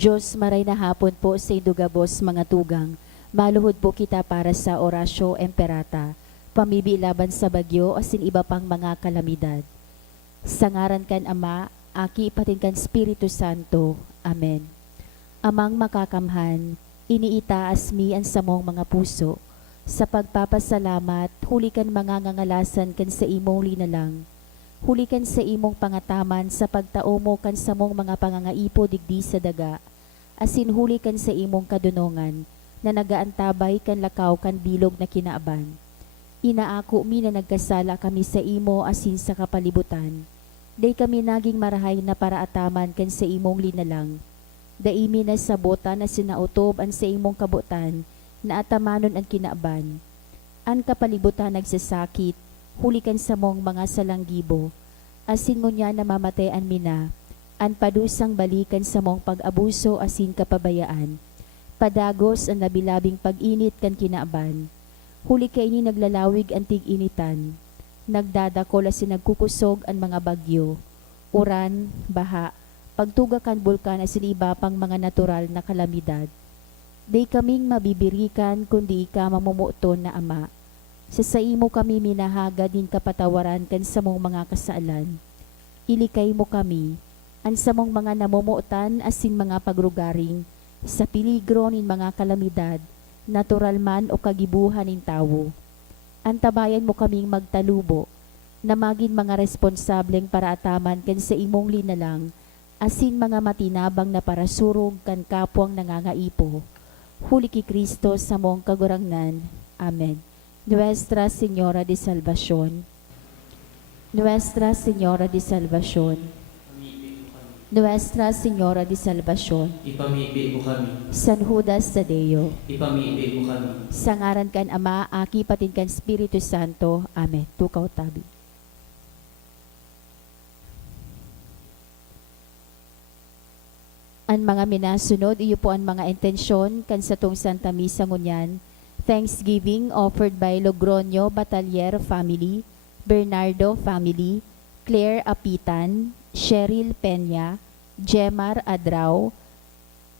Diyos maray na hapon po sa indugabos mga tugang. Maluhod po kita para sa orasyo emperata. Pamibilaban sa bagyo asin iba pang mga kalamidad. Sa ngaran kan Ama, aki ipatin kan Espiritu Santo. Amen. Amang makakamhan, iniitaas mi ang samong mga puso. Sa pagpapasalamat, hulikan mga ngangalasan kan sa imong linalang. Hulikan sa imong pangataman sa pagtao mo kan samong mga pangangaipo digdi sa daga. Asin hulikan sa imong kadunongan na nagaantabay kan lakaw kan bilog na kinaaban. Inaako mi na nagkasala kami sa imo asin sa kapalibutan. Day kami naging marahay na paraataman kan sa imong linalang. Daimi na sabota na sinautob an sa imong kabutan na atamanon ang kinaaban. An kapalibutan nagsasakit, hulikan sa mong mga salanggibo. Asin ngunya na mamatay an mina, an padusang balikan sa mong pag-abuso asin kapabayaan. Padagos ang nabilabing pag-init kan kinaaban. Huli kay ni naglalawig ang tig-initan. Nagdadakol asin nagkukusog ang mga bagyo. Uran, baha, pagtuga kan bulkan asin iba pang mga natural na kalamidad. Di kaming mabibirikan kundi ika mamumuton na Ama. Sa imo kami minahaga din kapatawaran kan sa mong mga kasaalan. Ilikay mo kami, an sa mong mga namumuotan asin mga pagrugaring, sa piligro nin mga kalamidad, natural man o kagibuhan nin tawo. Antabayan mo kaming magtalubo, na maging mga responsableng paraataman kan sa imong linalang, asin mga matinabang na parasurog kan kapwang nangangaipo. Huli ki Kristo sa mong kagurangnan. Amen. Nuestra Señora de Salvación, Nuestra Señora de Salvación, Nuestra Señora de Salvación, Ipamipi mo kami. San Judas Tadeo, Ipamipi mo kami. sa ngaran kan Ama, aki patin kan Espiritu Santo. Amen. Tukaw tabi. Ang mga minasunod, iyo po ang mga intensyon kan sa tong Santa Misa ngunyan. Thanksgiving offered by Logroño Batalier family, Bernardo family, Claire Apitan, Cheryl Peña, Jemar Adraw,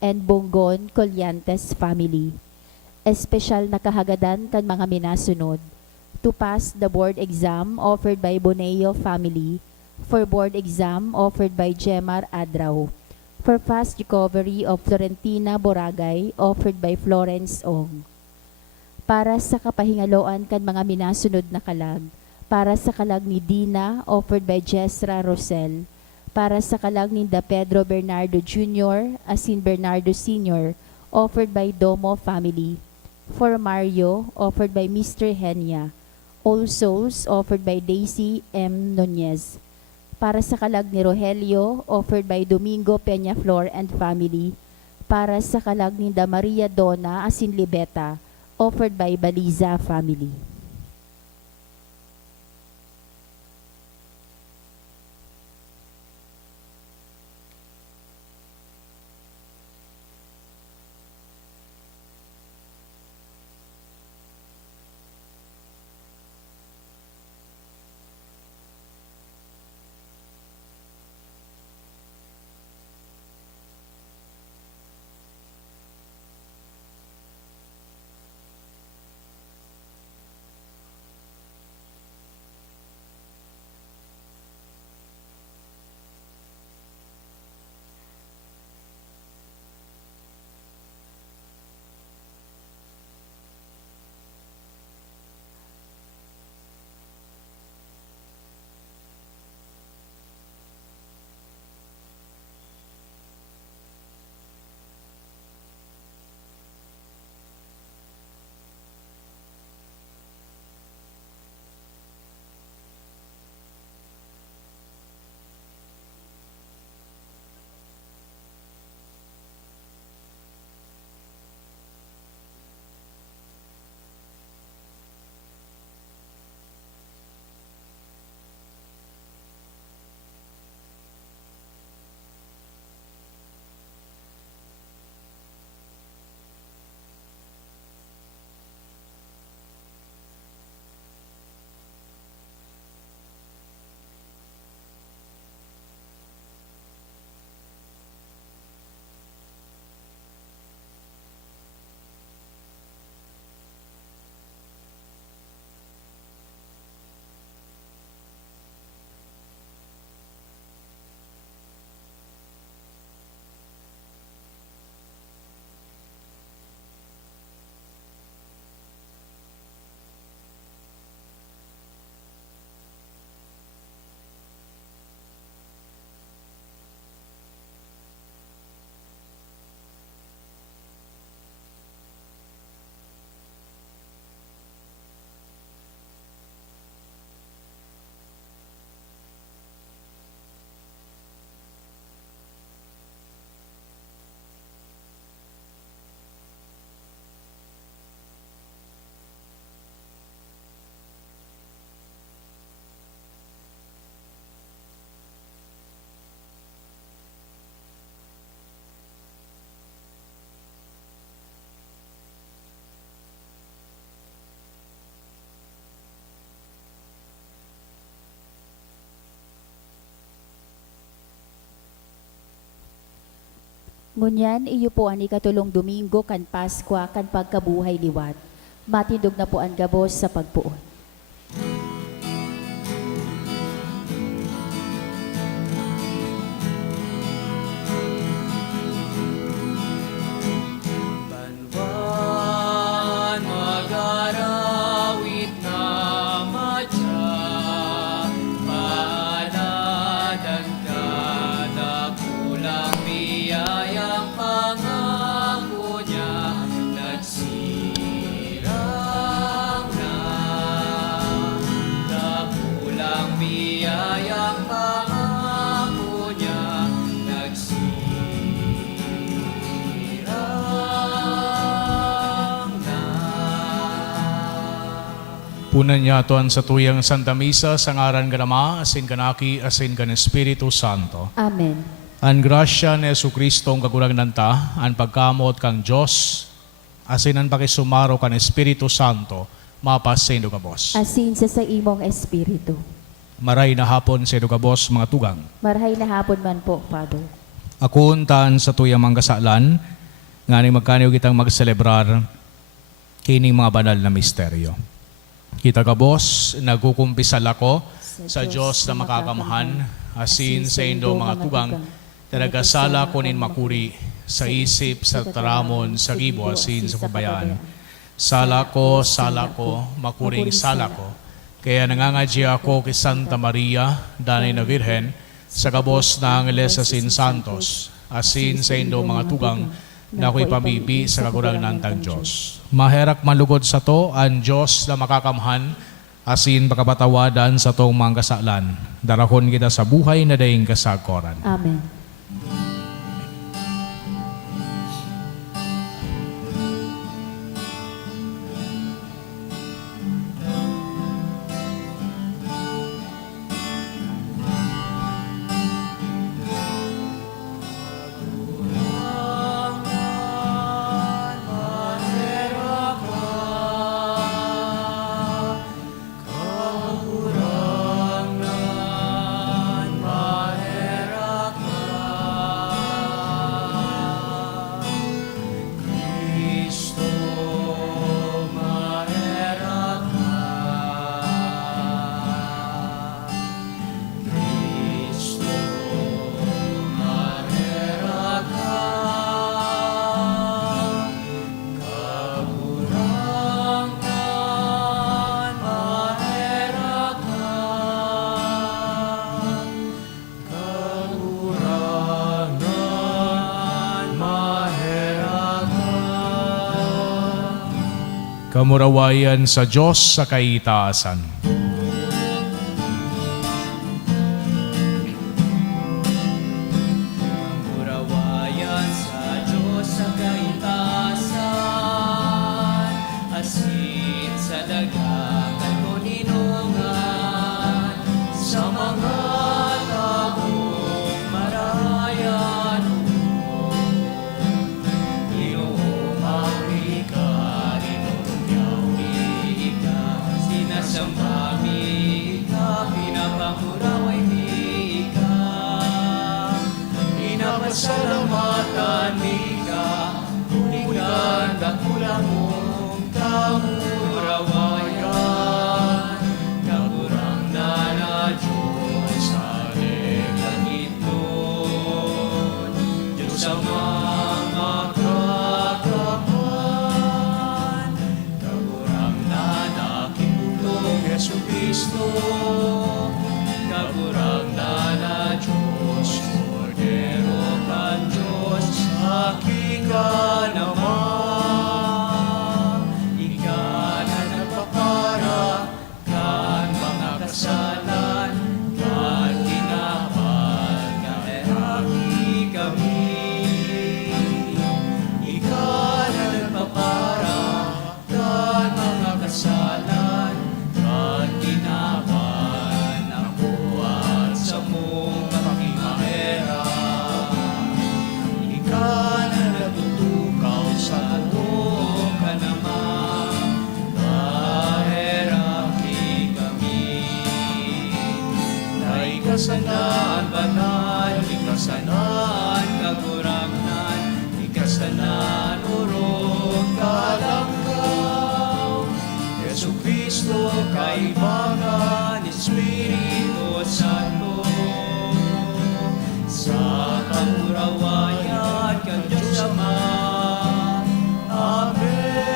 and Bongon Colyantes family. Espesyal na kahagadan kan mga minasunod. To pass the board exam offered by Boneo family, for board exam offered by Jemar Adraw, for fast recovery of Florentina Boragay offered by Florence Ong. Para sa kapahingaloan kan mga minasunod na kalag, para sa kalag ni Dina offered by Jesra Rosel, para sa kalag ni Da Pedro Bernardo Jr. asin Bernardo Sr. offered by Domo family, for Mario offered by Mr. Henya, All Souls offered by Daisy M. Nunez, para sa kalag ni Rogelio offered by Domingo Peñaflor and family, para sa kalag ni Da Maria Dona asin Libeta offered by Baliza family. Ngunyan iyo po ani katulong Domingo kan Paskwa kan pagkabuhay liwat. Matindog na po ang gabos sa pagpuon. Banwan mag-arawit na matya, paaladan ka, dakulang biyayang pangako niya, nagsirang na. Dakulang biyayang pangako niya, nagsirang na. Punan niya atoan sa tuyang Santa Misa, sa ngaran ka Ama, asin kanaki, asin kan Espiritu Santo. Amen. An grasya ni Jesucristo ang kagurang nanta, an pagkamot kang Diyos, asin an pakisumaro kan Espiritu Santo, mapas sa Indugabos. Asin sa imong espiritu. Maray na hapon sa Indugabos, mga tugang. Marhay na hapon man po, Father. Akun taan sa tuyang mangkasalan, nga ni magkaniw kitang magselebrar, kining mga banal na misteryo. Kita kabos, nagkukumpisal ako sa Diyos na makakamahan, asin sa indo mga tugang, talagasala ko nin makuri, sa isip, sa taramon, sa gibo, asin sa pabayaan. Sala ko, makuring sala ko. Kaya nangangadya ako kay Santa Maria, danay na Virhen, sa kabos na Angeles asin Santos, asin sa indo mga tugang, na ako'y pamibi sa kagurang nantang Diyos. Maherak malugod sa to, ang Diyos na makakamhan, asin pakapatawadan sa tong mga kasalan. Darahon kita sa buhay na daing kasagkoran. Amen. Kamurawayan sa Diyos sa kaitaasan. Murawayan sa Diyos sa kaitaasan, asin sa dagat kuninungan, sa mga taong marayan mo. Iyong maurika, iyong ika, sinasamba mi ka, pinapamuraway mi ka. Pinapasalamatan mi ka, unikan dakulang mong kamurawayan. Kagurang na na Diyos sa langit nun, Diyos sa mga kakapan. Kagurang na nakitulong Yesu Kristo, kagurang na na Diyos, Kordero kan Diyos, aki ka naman. Ika na nagpapara kan mga kasalan, kan tinapan na aki kami. Ika na nagpapara kan mga kasalan, kan tinapan ako at sa mong pakingahera. Ika na natutukaw sa tulong ka naman, maheraki kami. Naikasanaan banal, ikasanaan kagurangan, Kamurawayan kan Diyos Ama. Amen.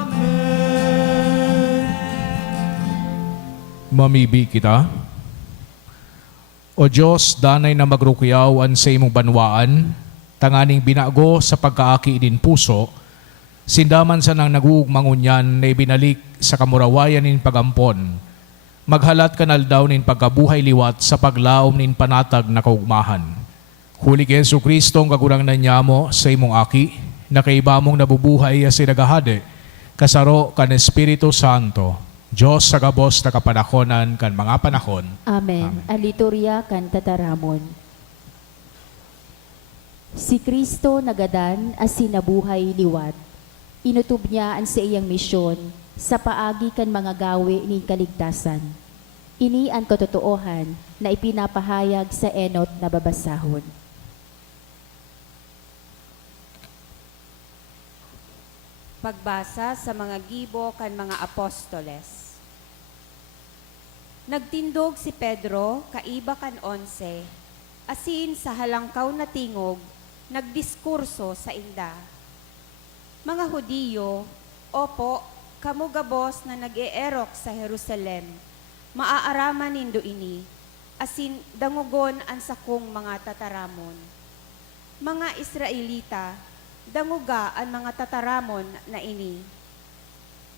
Amen. Mamibi kita. O Diyos, danay na magrukuyawan sa imong banwaan, tanganing binago sa pagkaaki din puso, sindaman sa nang naguugmangunyan na ibinalik sa kamurawayan nin pagampon, maghalat kanal daw nin pagkabuhay liwat sa paglaom nin panatag na kaugmahan. Huli kay Yesu Kristo ang kagurang na niya mo sa imong aki, na kaibamong nabubuhay as sinagahade, kasaro kan Espiritu Santo, Diyos sa gabos na kapanahonan kan mga panahon. Amen. Ang liturya kan tataramon. Si Kristo nagadan as sinabuhay liwat. Inutub niya ang sa iyang misyon sa paagi kan mga gawi ni kaligtasan. Ini ang katotoohan na ipinapahayag sa enot na babasahon. Pagbasa sa mga gibo kan mga apostoles. Nagtindog si Pedro, kaiba kan 11, asin sa halangkaw na tingog, nagdiskurso sa inda. Mga Hudiyo, opo, kamo gabos na nag-eerok sa Jerusalem, maaaraman nindo ini, asin dangugon ang sakong mga tataramon. Mga Israelita, danguga ang mga tataramon na ini.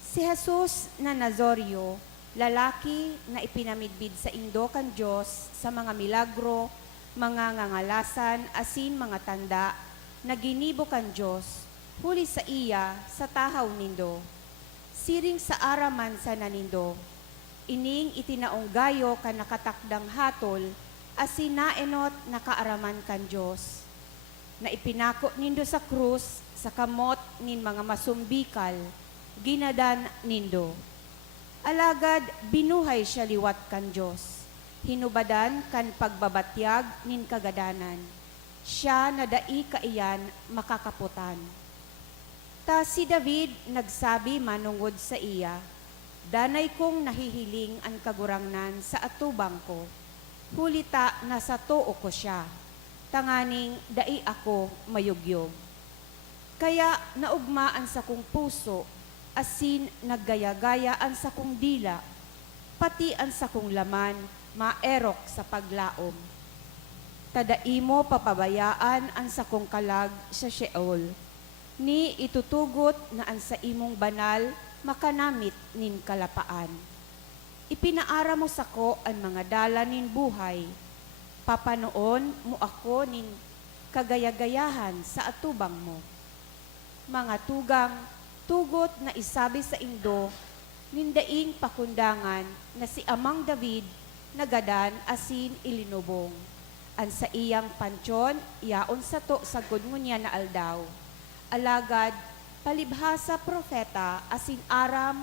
Si Jesus na Nazorio, lalaki na ipinamidbid sa indo kan Diyos sa mga milagro, mga ngangalasan, asin mga tanda, na ginibo kan Diyos, huli sa iya sa tahaw nindo. Siring sa araman sa nanindo, ining itinaong gayo kan nakatakdang hatol, asin naenot nakaaraman kan Diyos. Na ipinako nindo sa krus, sa kamot nin mga masumbikal, ginadan nindo. Alagad binuhay siya liwat kan Diyos. Hinubadan kan pagbabatyag nin kagadanan. Siya na dai kaiyan makakaputan. Ta si David nagsabi manungod sa iya, danay kong nahihiling ang kagurangnan sa atubang ko. Hulita na sa too ko siya. Tanganing dai ako mayugyog. Kaya naugmaan sa kong puso, asin naggaya-gayaan sa kong dila, pati ang sa kong laman, maerok sa paglaom. Tadai mo papabayaan ang sa kong kalag sa Sheol, ni itutugot na ang sa imong banal, makanamit nin kalapaan. Ipinaara mo sako ang mga dala nin buhay, papanoon mo ako nin kagaya-gayahan sa atubang mo. Mga tugang, tugot na isabi sa indo, nindaing pakundangan na si Amang David nagadan asin ilinubong. An sa iyang pansyon, iyaon sa to sa niya na aldaw. Alagad, palibhasa profeta asin aram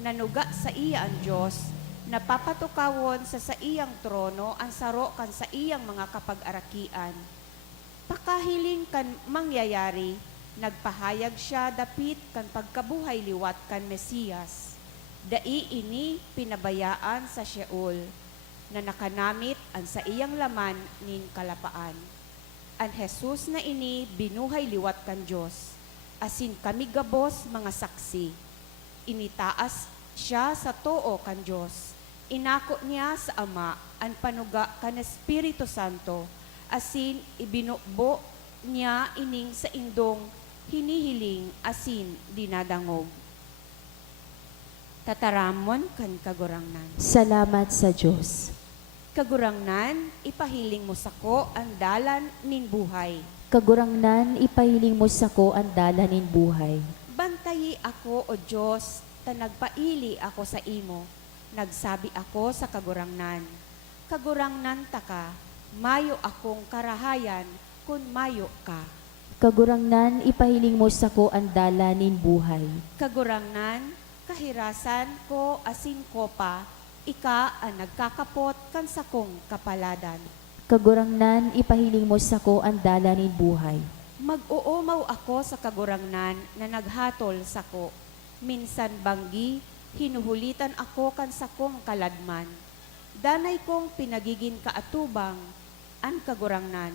nanuga sa iya ang Diyos, napapatukawon sa iyang trono ang saro kan sa iyang mga kapag-arakian. Pakahiling kan mangyayari, nagpahayag siya dapit kan pagkabuhay liwat kan Mesiyas. Dai ini pinabayaan sa Sheol, na nakanamit ang sa iyang laman nin kalapaan. Ang Jesus na ini binuhay liwat kan Diyos, asin kami gabos mga saksi. Initaas siya sa too kan Diyos. Inako niya sa Ama ang panuga kan Espiritu Santo, asin ibinukbo niya ining sa indong hinihiling asin dinadangog. Tataramon kan kagurangnan. Salamat sa Diyos. Kagurangnan, ipahiling mo sako ang dalan nin buhay. Kagurangnan, ipahiling mo sako ang dala nin buhay. Bantayi ako, O Diyos, ta nagpaili ako sa imo. Nagsabi ako sa kagurangnan. Kagurangnan ta ka, mayo akong karahayan kun mayo ka. Kagurangnan, ipahiling mo sako ang dala nin buhay. Kagurangnan, kahirasan ko asin ko pa, ika ang nagkakapot kan sakong kapaladan. Kagurangnan, ipahiling mo sako ang dala nin buhay. Mag-uumaw ako sa kagurangnan na naghatol sako. Minsan banggi, hinuhulitan ako kan sakong kaladman. Danay kong pinagigin kaatubang, an kagurangnan,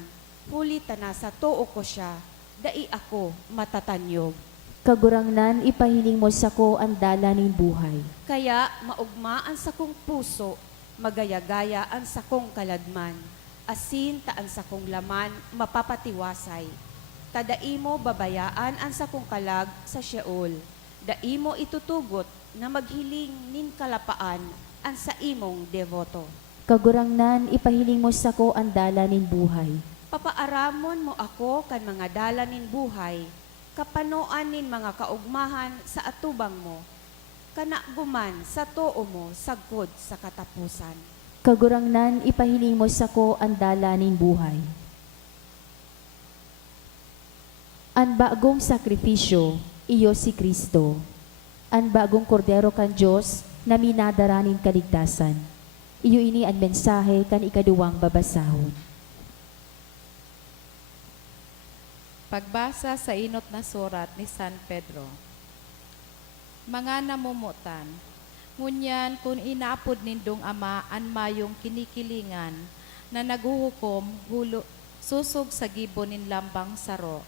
huli tana sa too ko siya, dai ako matatanyog. Kagurangnan, ipahiling mo sako ang dalanin buhay. Kaya maugmaan sa kong puso, magayagaya ang sa kong kaladman, asin taan sa kong laman, mapapatiwasay. Tadai mo babayaan ang sa kong kalag sa Sheol, dai mo itutugot na maghiling nin kalapaan ang sa imong devoto. Kagurangnan, ipahiling mo sako ang dalanin buhay. Papaaramon mo ako kan mga dalanin buhay, kapanoan nin mga kaugmahan sa atubang mo, kanaguman sa too mo sagkod sa katapusan. Kagurangnan, ipahiling mo sako ang dalanin buhay. Ang bagong sakripisyo, iyo si Kristo. Ang bagong kordero kan Diyos na minadaranin kaligtasan. Iyo ini ang mensahe kan ikaduwang babasahon. Pagbasa sa inot na surat ni San Pedro. Mga namumutan, ngunyan kung inaapod nindong ama an mayong kinikilingan na naguhukom susog sa gibonin lambang saro.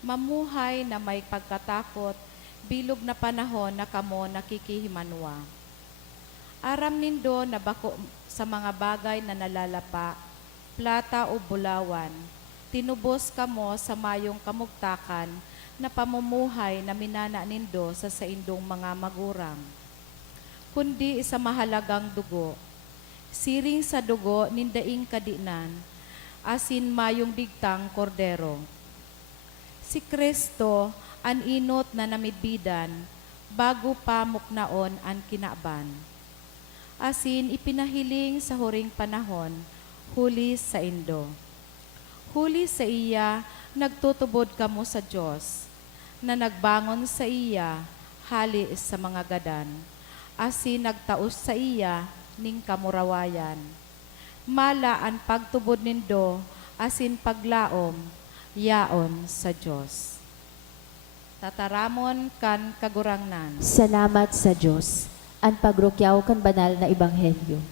Mamuhay na may pagkatakot, bilog na panahon na kamo nakikihimanwa. Aram nindo na bako sa mga bagay na nalalapa, plata o bulawan, tinubos kamo sa mayong kamugtakan na pamumuhay na minana nindo sa saindong mga magurang. Kundi sa mahalagang dugo, siring sa dugo nindaing kadinan, asin mayong bigtang kordero. Si Kristo an inot na namidbidan, bago pa muknaon an kinaban. Asin ipinahiling sa huring panahon, huli sa indo. Huli sa iya, nagtutubod kamo sa Diyos, na nagbangon sa iya, hali sa mga gadan, asin nagtaos sa iya, ning kamurawayan. Mala ang pagtubod nindo, asin paglaom, yaon sa Diyos. Tataramon kan kagurangnan. Salamat sa Diyos. Ang pagrukyaw kan banal na ebanghelyo.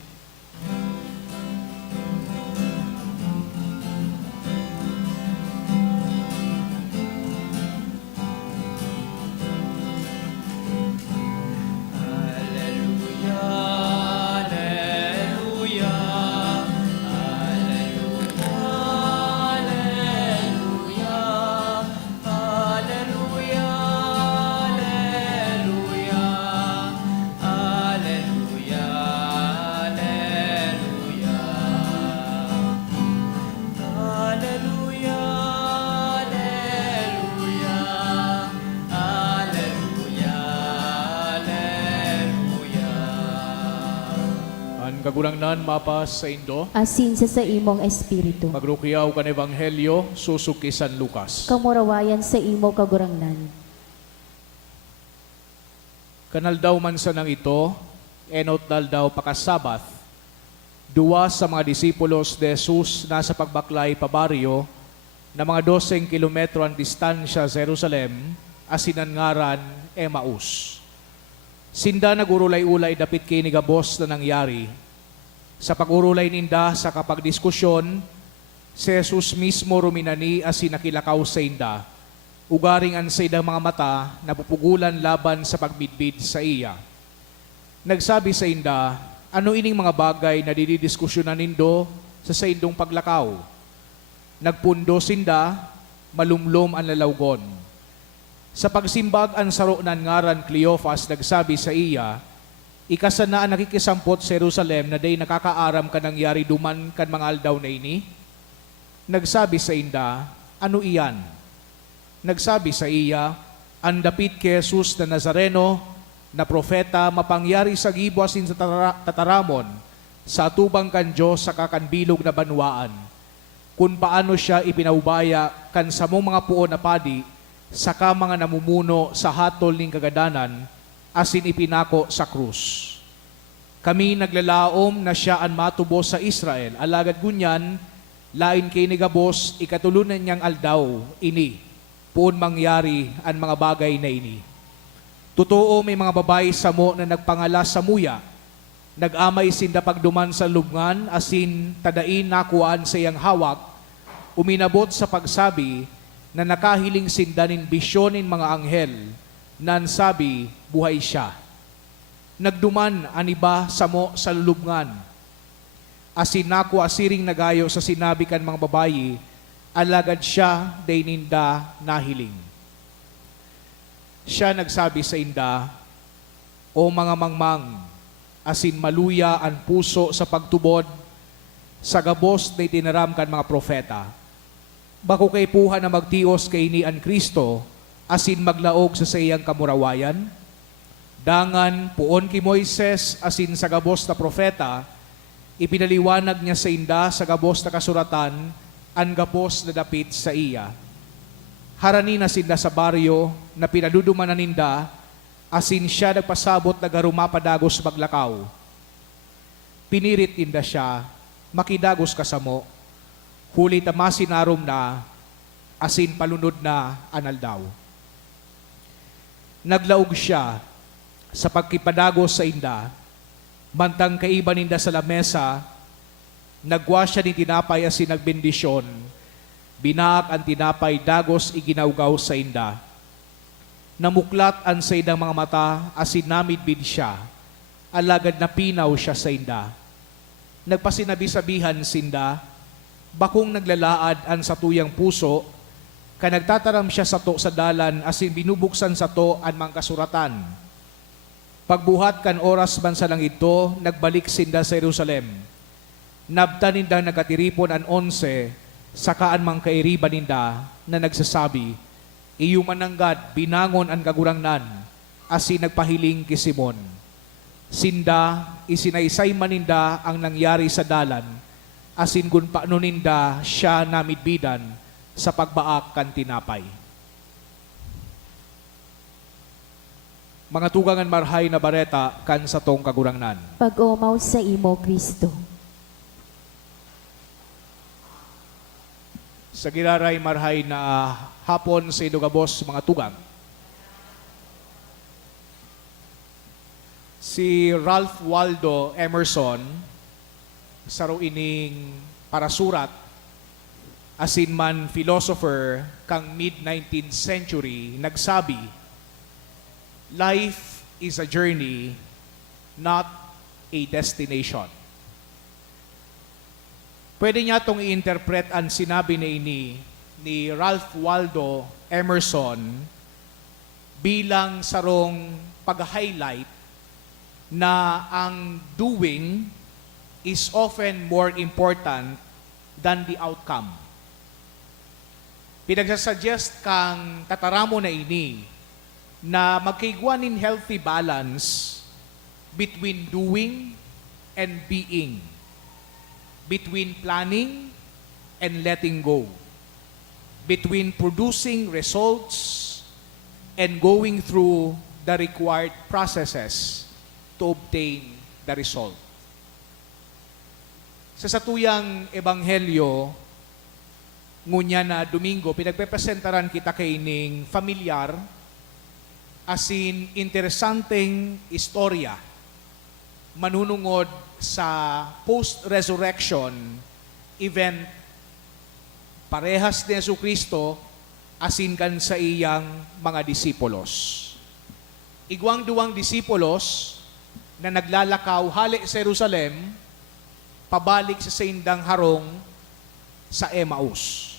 Kagurangnan mapas sa Indo, Asin sa imong espiritu. magrukiyaw kan Ebanghelyo, susuk kay San Lucas. Kamurawayan sa imo kagurangnan. Kanal daw man sa nang ito, enot dal daw pakasabath, duwa sa mga disipulos de Jesus nasa pagbaklay pa baryo na mga 12 kilometro ang distansya sa Jerusalem, asinan ngaran Emmaus. Sinda nagurulay-ulay dapit kini gabos na nangyari. Sa pag-urulay ninda sa kapagdiskusyon, si Jesus mismo ruminani as sinakilakaw sa inda, ugaring an sa idang mga mata na pupugulan laban sa pagbidbid sa iya. Nagsabi sa inda, ano ining mga bagay na dididiskusyonan nindo sa indong paglakaw? Nagpundo sinda, malumlom ang lalawgon. Sa pagsimbag ang saro nan ngaran Cleophas nagsabi sa iya, ikasana ang nakikisampot sa Jerusalem na day nakakaaram ka nangyari duman kan mga aldaw na ini? Nagsabi sa inda, ano iyan? Nagsabi sa iya, ang dapit kay Jesus na Nazareno, na propeta, mapangyari sa gibuasin sa tataramon, sa atubang kan Diyos sa kakanbilog na banwaan, kung paano siya ipinaubaya kan sa mong mga puon na padi, saka mga namumuno sa hatol ning kagadanan, asin ipinako sa krus. Kami naglalaom na siya ang matubo sa Israel, alagad gunyan, lain kay nigabos, ikatulunan niyang aldaw, ini, puon mangyari ang mga bagay na ini. Totoo may mga babae sa mo na nagpangala sa muya, Nagamay sinda pagduman sa lubngan, asin tadain nakuan sa iyang hawak, uminabot sa pagsabi na nakahiling sinda nin bisyonin mga anghel, nan sabi, buhay siya. Nagduman aniba samo sa lulubngan, asin naku asiring nagayo sa sinabi kan mga babayi, alagad siya day ninda nahiling. Siya nagsabi sa inda, o mga mangmang, asin maluya ang puso sa pagtubod, sa gabos day tinaram kan mga profeta. Bako kay puha na magtios kay ni an Kristo, asin maglaog sa iyang kamurawayan. Dangan puon ki Moises asin sa gabos na profeta, ipinaliwanag niya sa inda sa gabos na kasuratan, ang gabos na dapit sa iya. Harani na sinda sa baryo na pinadudumanan ninda, asin siya nagpasabot na garumapadagos maglakaw. Pinirit inda siya, makidagos kasamo, huli tamasin arom na, asin palunod na anal daw. Naglaog siya sa pagkipadagos sa inda, mantang kaiba ninda sa lamesa, nagwa siya ni tinapay asin nagbendisyon, binaak ang tinapay dagos iginawgaw sa inda. Namuklat ang sa indang mga mata, asin namidbid siya, alagad na pinaw siya sa inda. Nagpasinabi-sabihan sinda, bakong naglalaad ang satuyang puso, kanagtataram siya sato sa dalan, asin binubuksan sato ang mga kasuratan. Pagbuhat kan oras man sa lang ito, nagbalik sinda sa Jerusalem. Nabtan ninda nagatiripon an 11, sakaan mang kairiban ninda na nagsasabi, iyo mananggad binangon ang kagurangnan, asin nagpahiling ki Simon. Sinda, isinaysay maninda ang nangyari sa dalan, asin gun paano ninda siya namidbidan sa pagbaak kan tinapay. Mga tugangan marhay na bareta kan sa tong kagurangnan. Pag-umaw sa imo, Kristo. Sa giraray marhay na hapon sa idugabos mga tugang. Si Ralph Waldo Emerson, saro ining parasurat, asin man philosopher kang mid-19th century, nagsabi, life is a journey, not a destination. Pwede niya itong i-interpret ang sinabi na ini ni Ralph Waldo Emerson bilang sarong pag-highlight na ang doing is often more important than the outcome. Pinagsasuggest kang tataramo na ini na magkaigwanin healthy balance between doing and being, between planning and letting go, between producing results and going through the required processes to obtain the result. Sa satuyang ebanghelyo, ngunya na Domingo, pinagpepresentaran kita kay ning familiar, asin interesanteng istorya, manunungod sa post-resurrection event, parehas ni Jesucristo, asin kan sa iyang mga disipulos. Igwang duwang disipulos na naglalakaw hali sa Jerusalem, pabalik sa saindang harong sa Emmaus.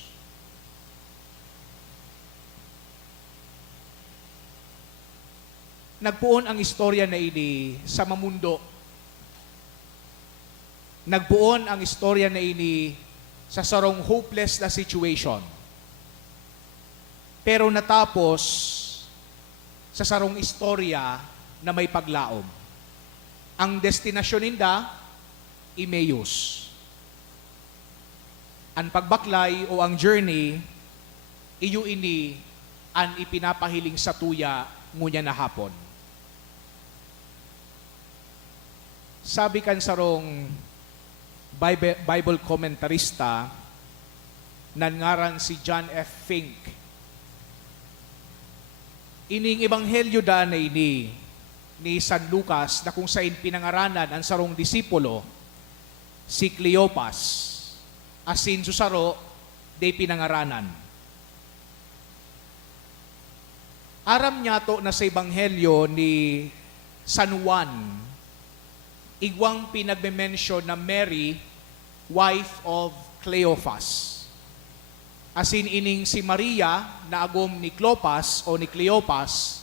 Nagpuon ang istorya na ini sa mamundo. Nagpuon ang istorya na ini sa sarong hopeless na situation. Pero natapos sa sarong istorya na may paglaom. Ang destinasyon ninda, Emmaus. Ang pagbaklay o ang journey, iyo ini ang ipinapahiling sa tuya ngunya na hapon. Sabi kan sarong Bible komentarista nangaran si John F. Fink, ining ebanghelyo da na ini ni San Lucas na kung saan pinangaranan ang sarong disipulo, si Cleopas, asin susaro, day pinangaranan. Aram niya to na sa Ebanghelyo ni San Juan, igwang pinagme-mention na Mary, wife of Cleophas. Asin ining si Maria na agom ni Clopas o ni Cleopas,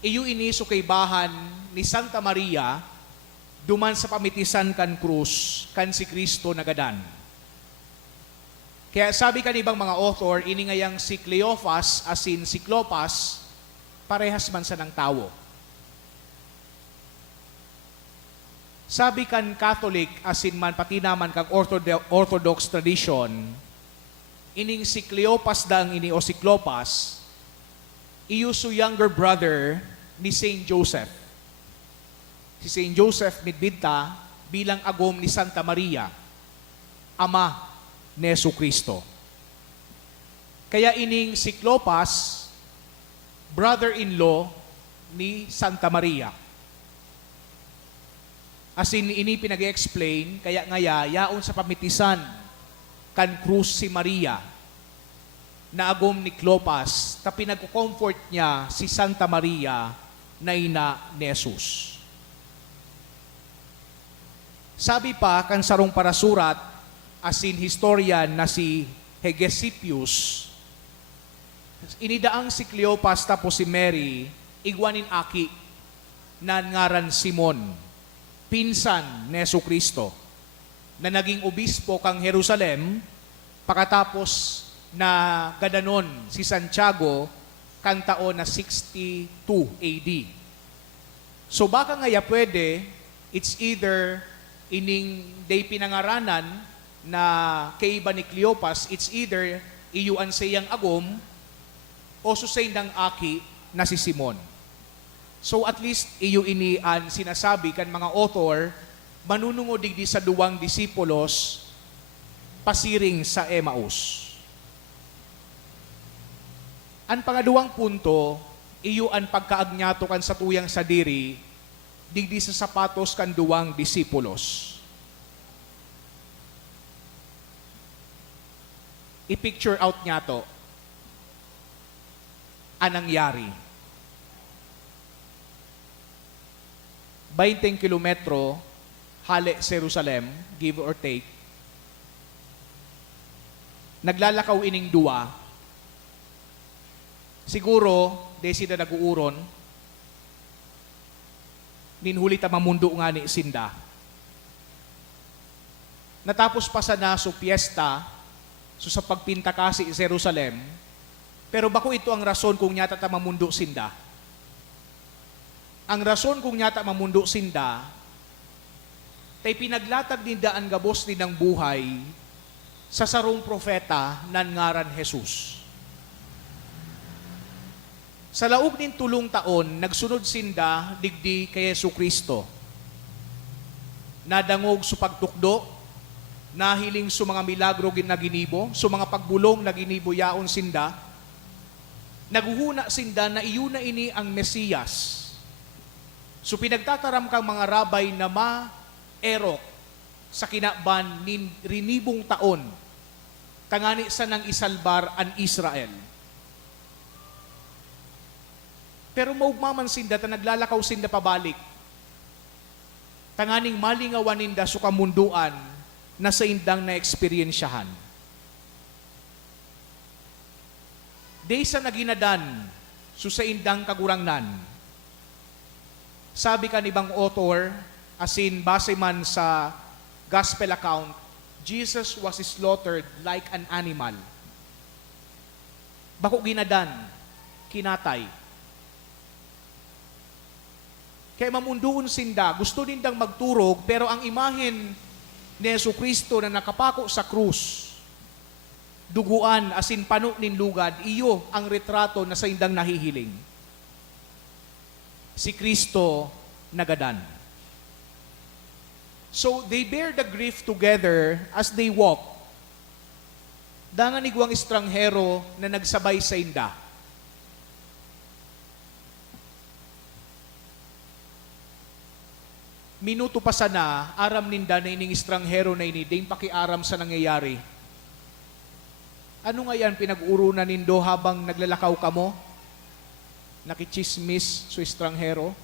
iyo ini sukaybahan ni Santa Maria duman sa pamitisan kan krus kan si Kristo nagadan. Kaya sabi kan ibang mga author, ini ngayang si Cleophas asin si Clopas, parehas man sa ng tao. Sabi kan Catholic asin man pati naman kang Orthodox tradition, ining si Cleopas dang ini o si Clopas, iyo su younger brother ni Saint Joseph. Si Saint Joseph midbidta bilang agom ni Santa Maria, ama ni Jesucristo. Kaya ining si Clopas, brother-in-law ni Santa Maria. Asin ini pinag-explain, kaya ngaya, yaon sa pamitisan, kan krus si Maria, na agom ni Clopas, ta pinag-comfort niya si Santa Maria na ina ni Jesus. Sabi pa kan sarong parasurat, asin historian na si Hegesippus, inidaang si Cleopas tapos si Mary, igwanin aki, na ngaran Simon, pinsan ni Jesucristo, na naging obispo kang Jerusalem, pakatapos na gadanon si Santiago kan taon na 62 AD. So baka ngaya pwede, it's either ining day pinangaranan na kaiba ni Cleopas, it's either iyuan siyang agom o susay ng aki na si Simon. So at least iyo ini an sinasabi kan mga author, manunungo digdi sa duwang disipulos pasiring sa Emmaus. Ang pangaduwang punto, iyo ang pagkaagnato kan sa tuyang sadiri, digdi sa sapatos kan duwang disipulos. I-picture out niya to. Anang yari. 20 kilometro, hale Jerusalem, give or take. Naglalakaw ining duwa. Siguro, desi na nag-uuron, ninhuli ta mamundo nga ni Sinda. Natapos pa sa naso piyesta, so sa pagpinta kasi Jerusalem, pero bako ito ang rason kung nyata ta mamundo Sinda. Ang rason kung nyata mamundo Sinda, tay pinaglatag ni daan gabos din ng buhay sa sarong profeta nan ngaran Jesus. Sa laog nin tulong taon, nagsunod Sinda digdi kay Jesucristo. Nadangog su pagtukdo, nahiling su mga milagro na ginibo, su mga pagbulong na ginibo yaon Sinda. Naguhuna Sinda na iyon na ini ang Mesiyas. So pinagtataram kang mga rabay na ma-erok sa kinaban nin rinibong taon, tangani sa nang isalbar an Israel. Pero maugmaman Sinda, ta naglalakaw Sinda pabalik. Tanganing malingawan ninda so kamunduan na sa indang na-eksperyensyahan. Day sa naginadan, so sa indang kagurangnan. Sabi ka ibang author, asin base man sa gospel account, Jesus was slaughtered like an animal. Bako ginadan, kinatay. Kaya mamunduon Sinda, gusto nindang magturog, pero ang imahen ni Jesucristo na nakapako sa krus, duguan asin pano nin lugad, iyo ang retrato na sa indang nahihiling. Si Kristo nagadan. So they bear the grief together as they walk. Dangan igwang estranghero na nagsabay sa inda. minuto pa sana, aram ninda na ining estranghero na ini, din pakiaram sa nangyayari. Ano nga yan pinag-urunan nindo habang naglalakaw ka mo? Nakichismis so estranghero?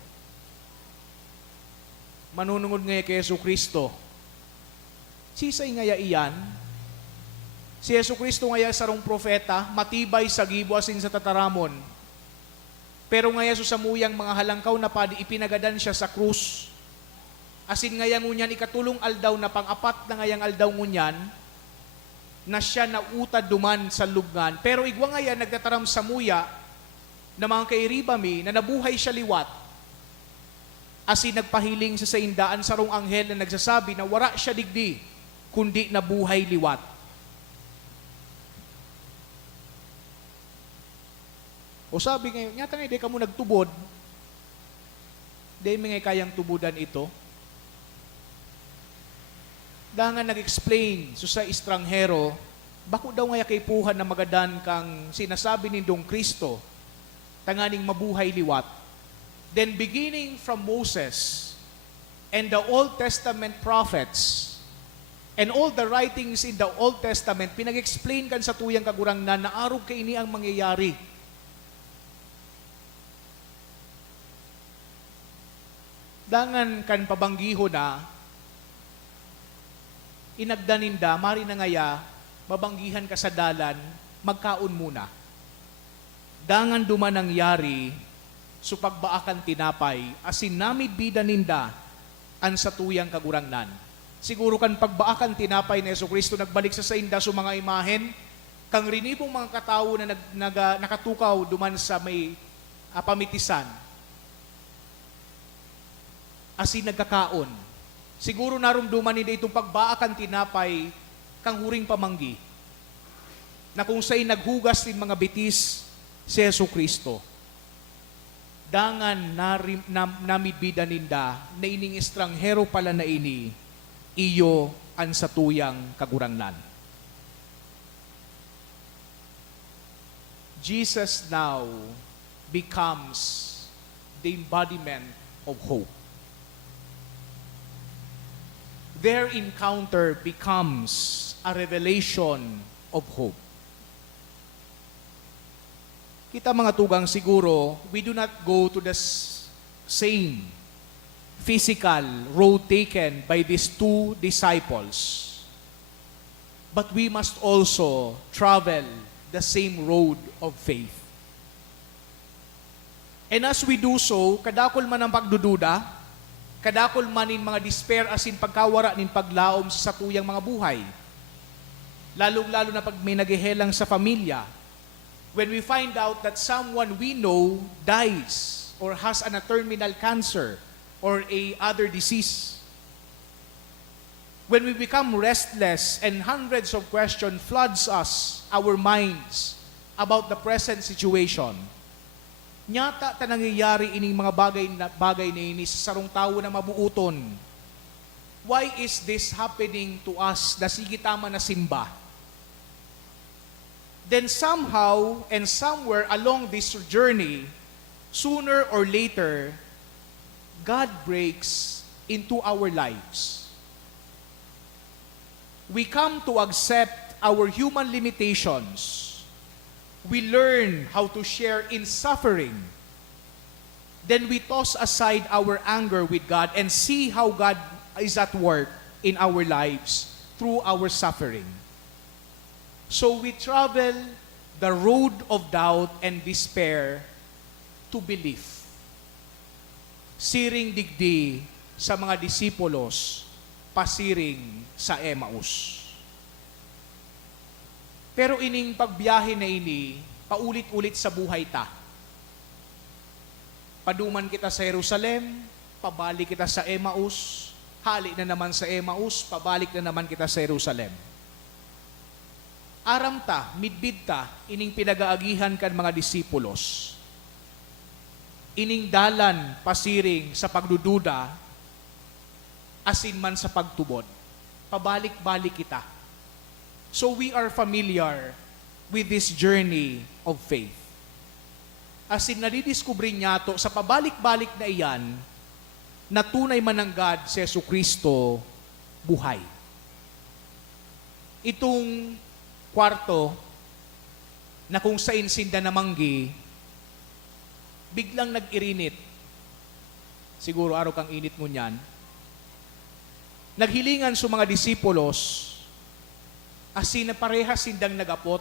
Manunungod nga kay Yesu Kristo. Sisay nga iyan? Si Yesu Kristo nga sarong profeta, matibay sa gibo asin sa tataramon. Pero nga sa samuyang mga halangkaw na padi, ipinagadan siya sa krus. Asin nga ngunyan, ikatulong aldaw na pang-apat na ngayang aldaw ngunyan, na siya nautad duman sa lubngan. Pero igwa nga nagtataram sa muya, na mga kairibami, na nabuhay siya liwat. Asin nagpahiling sa indaan sarong anghel na nagsasabi na wara siya digdi, kundi nabuhay liwat. O sabi ngayon, nyata nga, di ka mo nagtubod, di may kayang tubudan ito. Dangan nag-explain so sa estranghero, bako daw nga kay puhan na magadan kang sinasabi nindong Kristo, tanganing mabuhay liwat. Then beginning from Moses and the Old Testament prophets and all the writings in the Old Testament, pinag-explain kan sa tuyang kagurangnan na arog kay ini ang mangyayari. Dangan kan pabanggiho na, inagdaninda, mari na ngaya, mabanggihan ka sa dalan, magkaon muna. Dangan duman nangyari, so pagbaakan tinapay, asin namid bida ninda, an sa tuyang kagurangnan. Siguro kan pagbaakan tinapay na Yesu Kristo, nagbalik sa inda so mga imahen, kang rinibong mga katao na nakatukaw duman sa may pamitisan, asin nagkakaon. Siguro narumduman nila itong pagbaakan tinapay kang huring pamanggi na kung sa'y naghugas din mga bitis si Yesu Kristo. Dangan namidbida ninda na ining estranghero pala na ini, iyo an sa tuyang kagurangnan. Jesus now becomes the embodiment of hope. Their encounter becomes a revelation of hope. Kita mga tugang siguro, we do not go to the same physical road taken by these two disciples, but we must also travel the same road of faith. And as we do so, kadakol man ang pagdududa, kadakol manin mga despair asin pagkawara nin paglaom sa tuyang mga buhay. Lalong-lalo na pag may naghihelang sa pamilya, when we find out that someone we know dies or has a terminal cancer or a other disease. When we become restless and hundreds of questions floods us, our minds, about the present situation, nyata ta nangyayari ining mga bagay na ini sa sarong tao na mabuuton. Why is this happening to us na sige tama na simba? Then somehow and somewhere along this journey, sooner or later, God breaks into our lives. We come to accept our human limitations. We learn how to share in suffering. Then we toss aside our anger with God and see how God is at work in our lives through our suffering. So we travel the road of doubt and despair to belief. Siring digdi sa mga disipulos, pasiring sa Emmaus. Pero ining pagbiyahe na ini, paulit-ulit sa buhay ta. Paduman kita sa Jerusalem, pabalik kita sa Emmaus, hali na naman sa Emmaus, pabalik na naman kita sa Jerusalem. Aram ta, midbid ta, ining pinagaagihan kan mga disipulos. Ining dalan pasiring sa pagdududa, asin man sa pagtubod. Pabalik-balik kita. So we are familiar with this journey of faith. As in, nadidiskubre niya to, sa pabalik-balik na iyan, na tunay mananggad si Yesu Kristo buhay. Itong kwarto na kung sa insinda na manggi, biglang nag-irinit. Siguro araw kang init mo niyan. Naghilingan sa mga disipulos, asin na parehas sindang nagapot,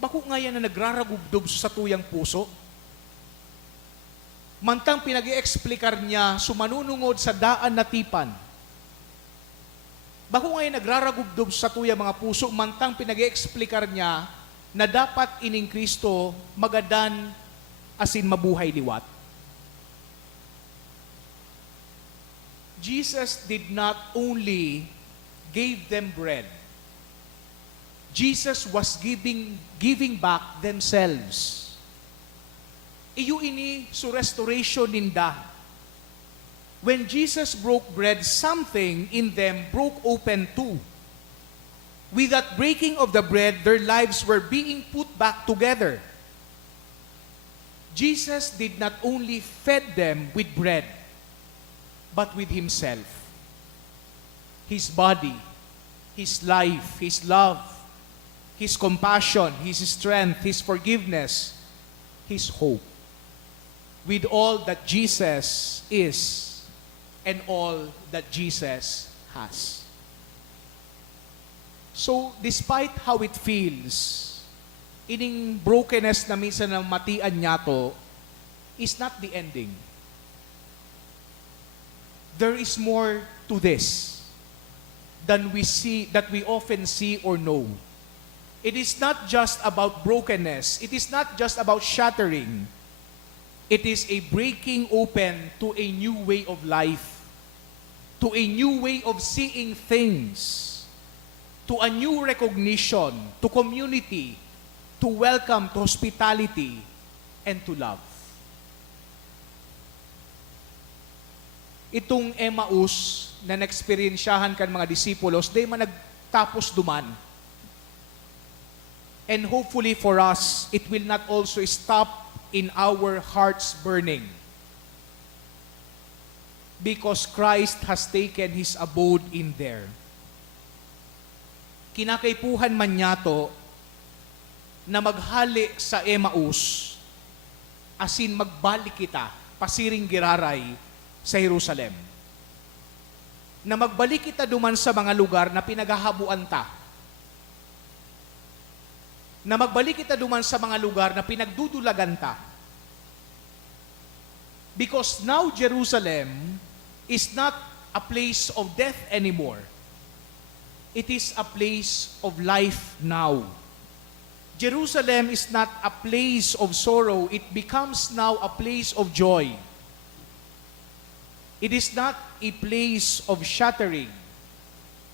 bako nga yan na nagraragubdob sa tuyang puso. Mantang pinag-i-explikar niya, sumanunungod sa daan na tipan. Bako nga yan nagraragubdob sa tuyang mga puso, mantang pinag-i-explikar niya na dapat ining Kristo magadan asin mabuhay liwat. Jesus did not only gave them bread, Jesus was giving back themselves. Iyo ini so restoration ninda. When Jesus broke bread, something in them broke open too. With that breaking of the bread, their lives were being put back together. Jesus did not only fed them with bread, but with Himself. His body, His life, His love, His compassion, His strength, His forgiveness, His hope. With all that Jesus is and all that Jesus has. So, despite how it feels, ining brokenness na minsan na matian niya to is not the ending. There is more to this than we often see or know. It is not just about brokenness. It is not just about shattering. It is a breaking open to a new way of life, to a new way of seeing things, to a new recognition, to community, to welcome, to hospitality, and to love. Itong Emmaus na na-experiensyahan kan mga disipulos, di man nagtapos duman. And hopefully for us, it will not also stop in our hearts burning. Because Christ has taken His abode in there. Kinakaipuhan man niya to na maghali sa Emmaus, asin magbalik kita, pasiring giraray, sa Jerusalem. Na magbalik kita duman sa mga lugar na pinaghahabuan ta. Na magbalik kita duman sa mga lugar na pinagdudulagan ta. Because now Jerusalem is not a place of death anymore. It is a place of life now. Jerusalem is not a place of sorrow. It becomes now a place of joy. It is not a place of shattering.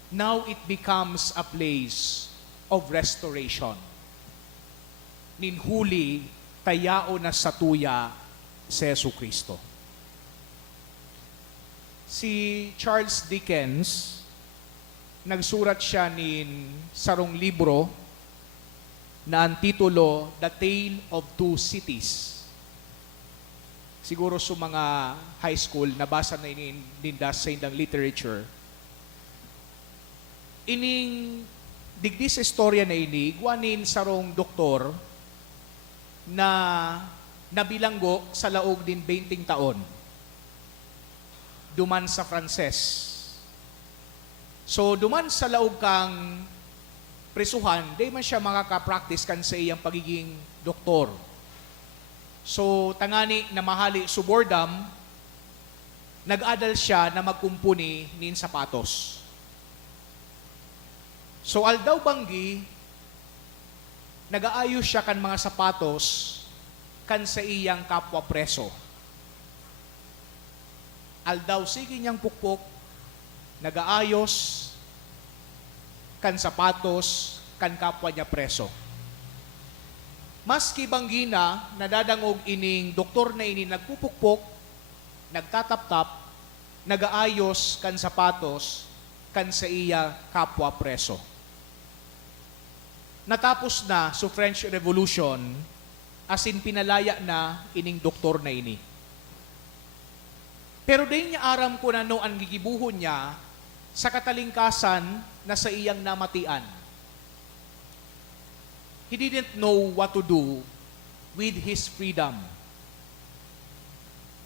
Now it becomes a place of restoration. Ninhuli tayao na satuya si Yesu Kristo. Si Charles Dickens, nagsurat siya nin sarong libro na ang titulo, The Tale of Two Cities. Siguro sa mga high school, nabasa na ninda sa indang literature. Ining digdi sa istorya na ini, guwanin sarong doktor na nabilanggo sa laog din 20 taon. Duman sa Frances. So, duman sa laog kang presuhan, di man siya makaka-practice kan sa iyang pagiging doktor. So, tangani na mahali subordam, nag-adal siya na magkumpuni nin sapatos. So, aldaw banggi, nag-aayos siya kan mga sapatos kan sa iyang kapwa preso. Aldaw sige niyang pukpok, nag-aayos kan sapatos kan kapwa niya preso. Maski banggina, nadadangog ining doktor na ini nagpupukpok, nagtatap-tap, nag-aayos kan sapatos kan sa iya kapwa preso. Natapos na sa French Revolution, asin pinalaya na ining doktor na ini. Pero din niya aram ko na no ang gigibuhon niya sa katalingkasan na sa iyang namatian. He didn't know what to do with his freedom.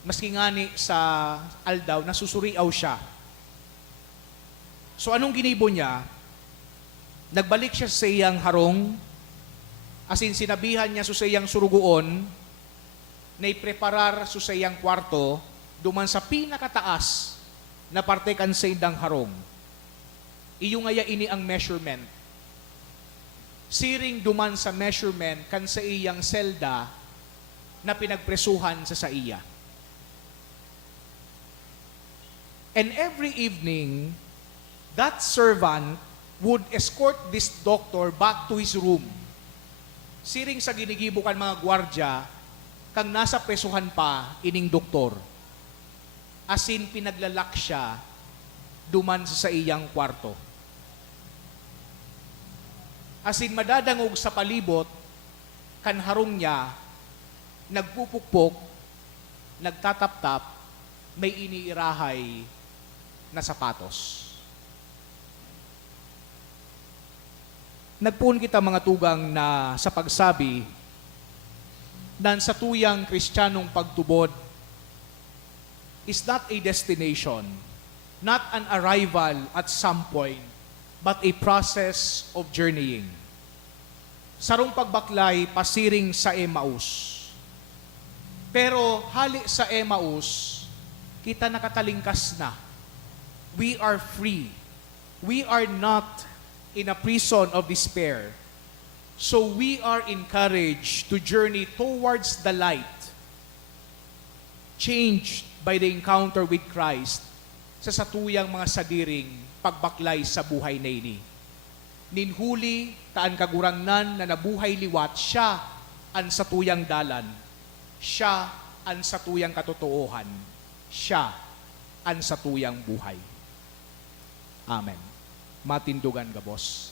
Maski ngani sa aldaw, nasusuriaw siya. So anong ginibo niya? Nagbalik siya sa iyang harong, as in sinabihan niya sa iyang surugoon, na ipreparar sa iyang kwarto, duman sa pinakataas na parte kan sa indang harong. Iyo ngaya ini ang measurement. Siring duman sa measurement kan sa iyang selda na pinagpresuhan sa iya. And every evening, that servant would escort this doctor back to his room. Siring sa ginigibo kan mga gwardya, kang nasa presuhan pa ining doktor. Asin pinaglalak siya duman sa iyang kwarto. Asin madadangog sa palibot, kan harong niya, nagpupukpok, nagtatap-tap, may iniirahay na sapatos. Nagpuon kita mga tugang na sa pagsabi, nan sa tuyang Kristiyanong pagtubod is not a destination, not an arrival at some point, but a process of journeying. Sarong pagbaklay, pasiring sa Emmaus. Pero hali sa Emmaus, kita nakatalingkas na. We are free. We are not in a prison of despair. So we are encouraged to journey towards the light, changed by the encounter with Christ sa satuyang mga sadiring pagbaklay sa buhay na ini. Ninhuli, taan kagurangnan na nabuhay liwat, siya ang satuyang dalan, siya ang satuyang katotoohan, siya ang satuyang buhay. Amen. Matindugan gabos.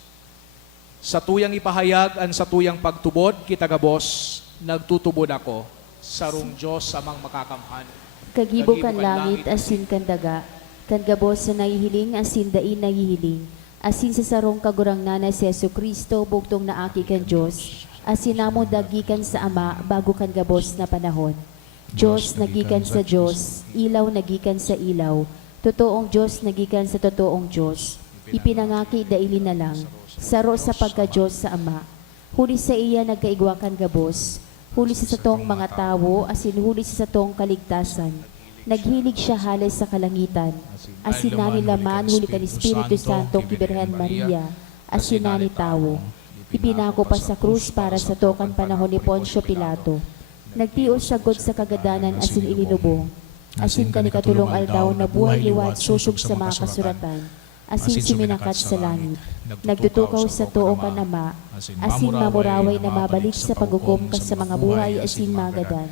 Sa tuyang ipahayag ang satuyang pagtubod, kita gabos, nagtutubod ako, sarong Diyos amang makakamhan. Kagibo kan langit asin kan daga, kan gabos sa nahihiling asin dain nahihiling, asin sa sarong kagurangnan na si Jesucristo bugtong na aki kan Diyos, asin namo dagikan sa Ama bago kan gabos na panahon. Diyos nagikan sa Diyos, ilaw nagikan sa ilaw, totoong Diyos nagikan sa totoong Diyos, ipinangaki daili na lang, saro sa pagka-Diyos sa Ama. Huli sa iya nagkaigwakan gabos, huli sa satong mga tawo, asin huli sa satong kaligtasan. Naghilig siya halos sa kalangitan, asin na nilaman huli kan Espiritu Santo ki Birhen Maria, asin na ni tawo. Ipinako pa sa krus para sa tokan panahon ni Poncio Pilato. Nagtios sagod sa kagadanan asin ilinubong, asin kanikatulong aldaw na buhay liwat susog sa mga kasuratan, asin siminakat sa langit. Nagtutukaw sa tuo ka Ama, asin mamuraway na mabalik sa paghukom ka sa mga buhay asin magadan.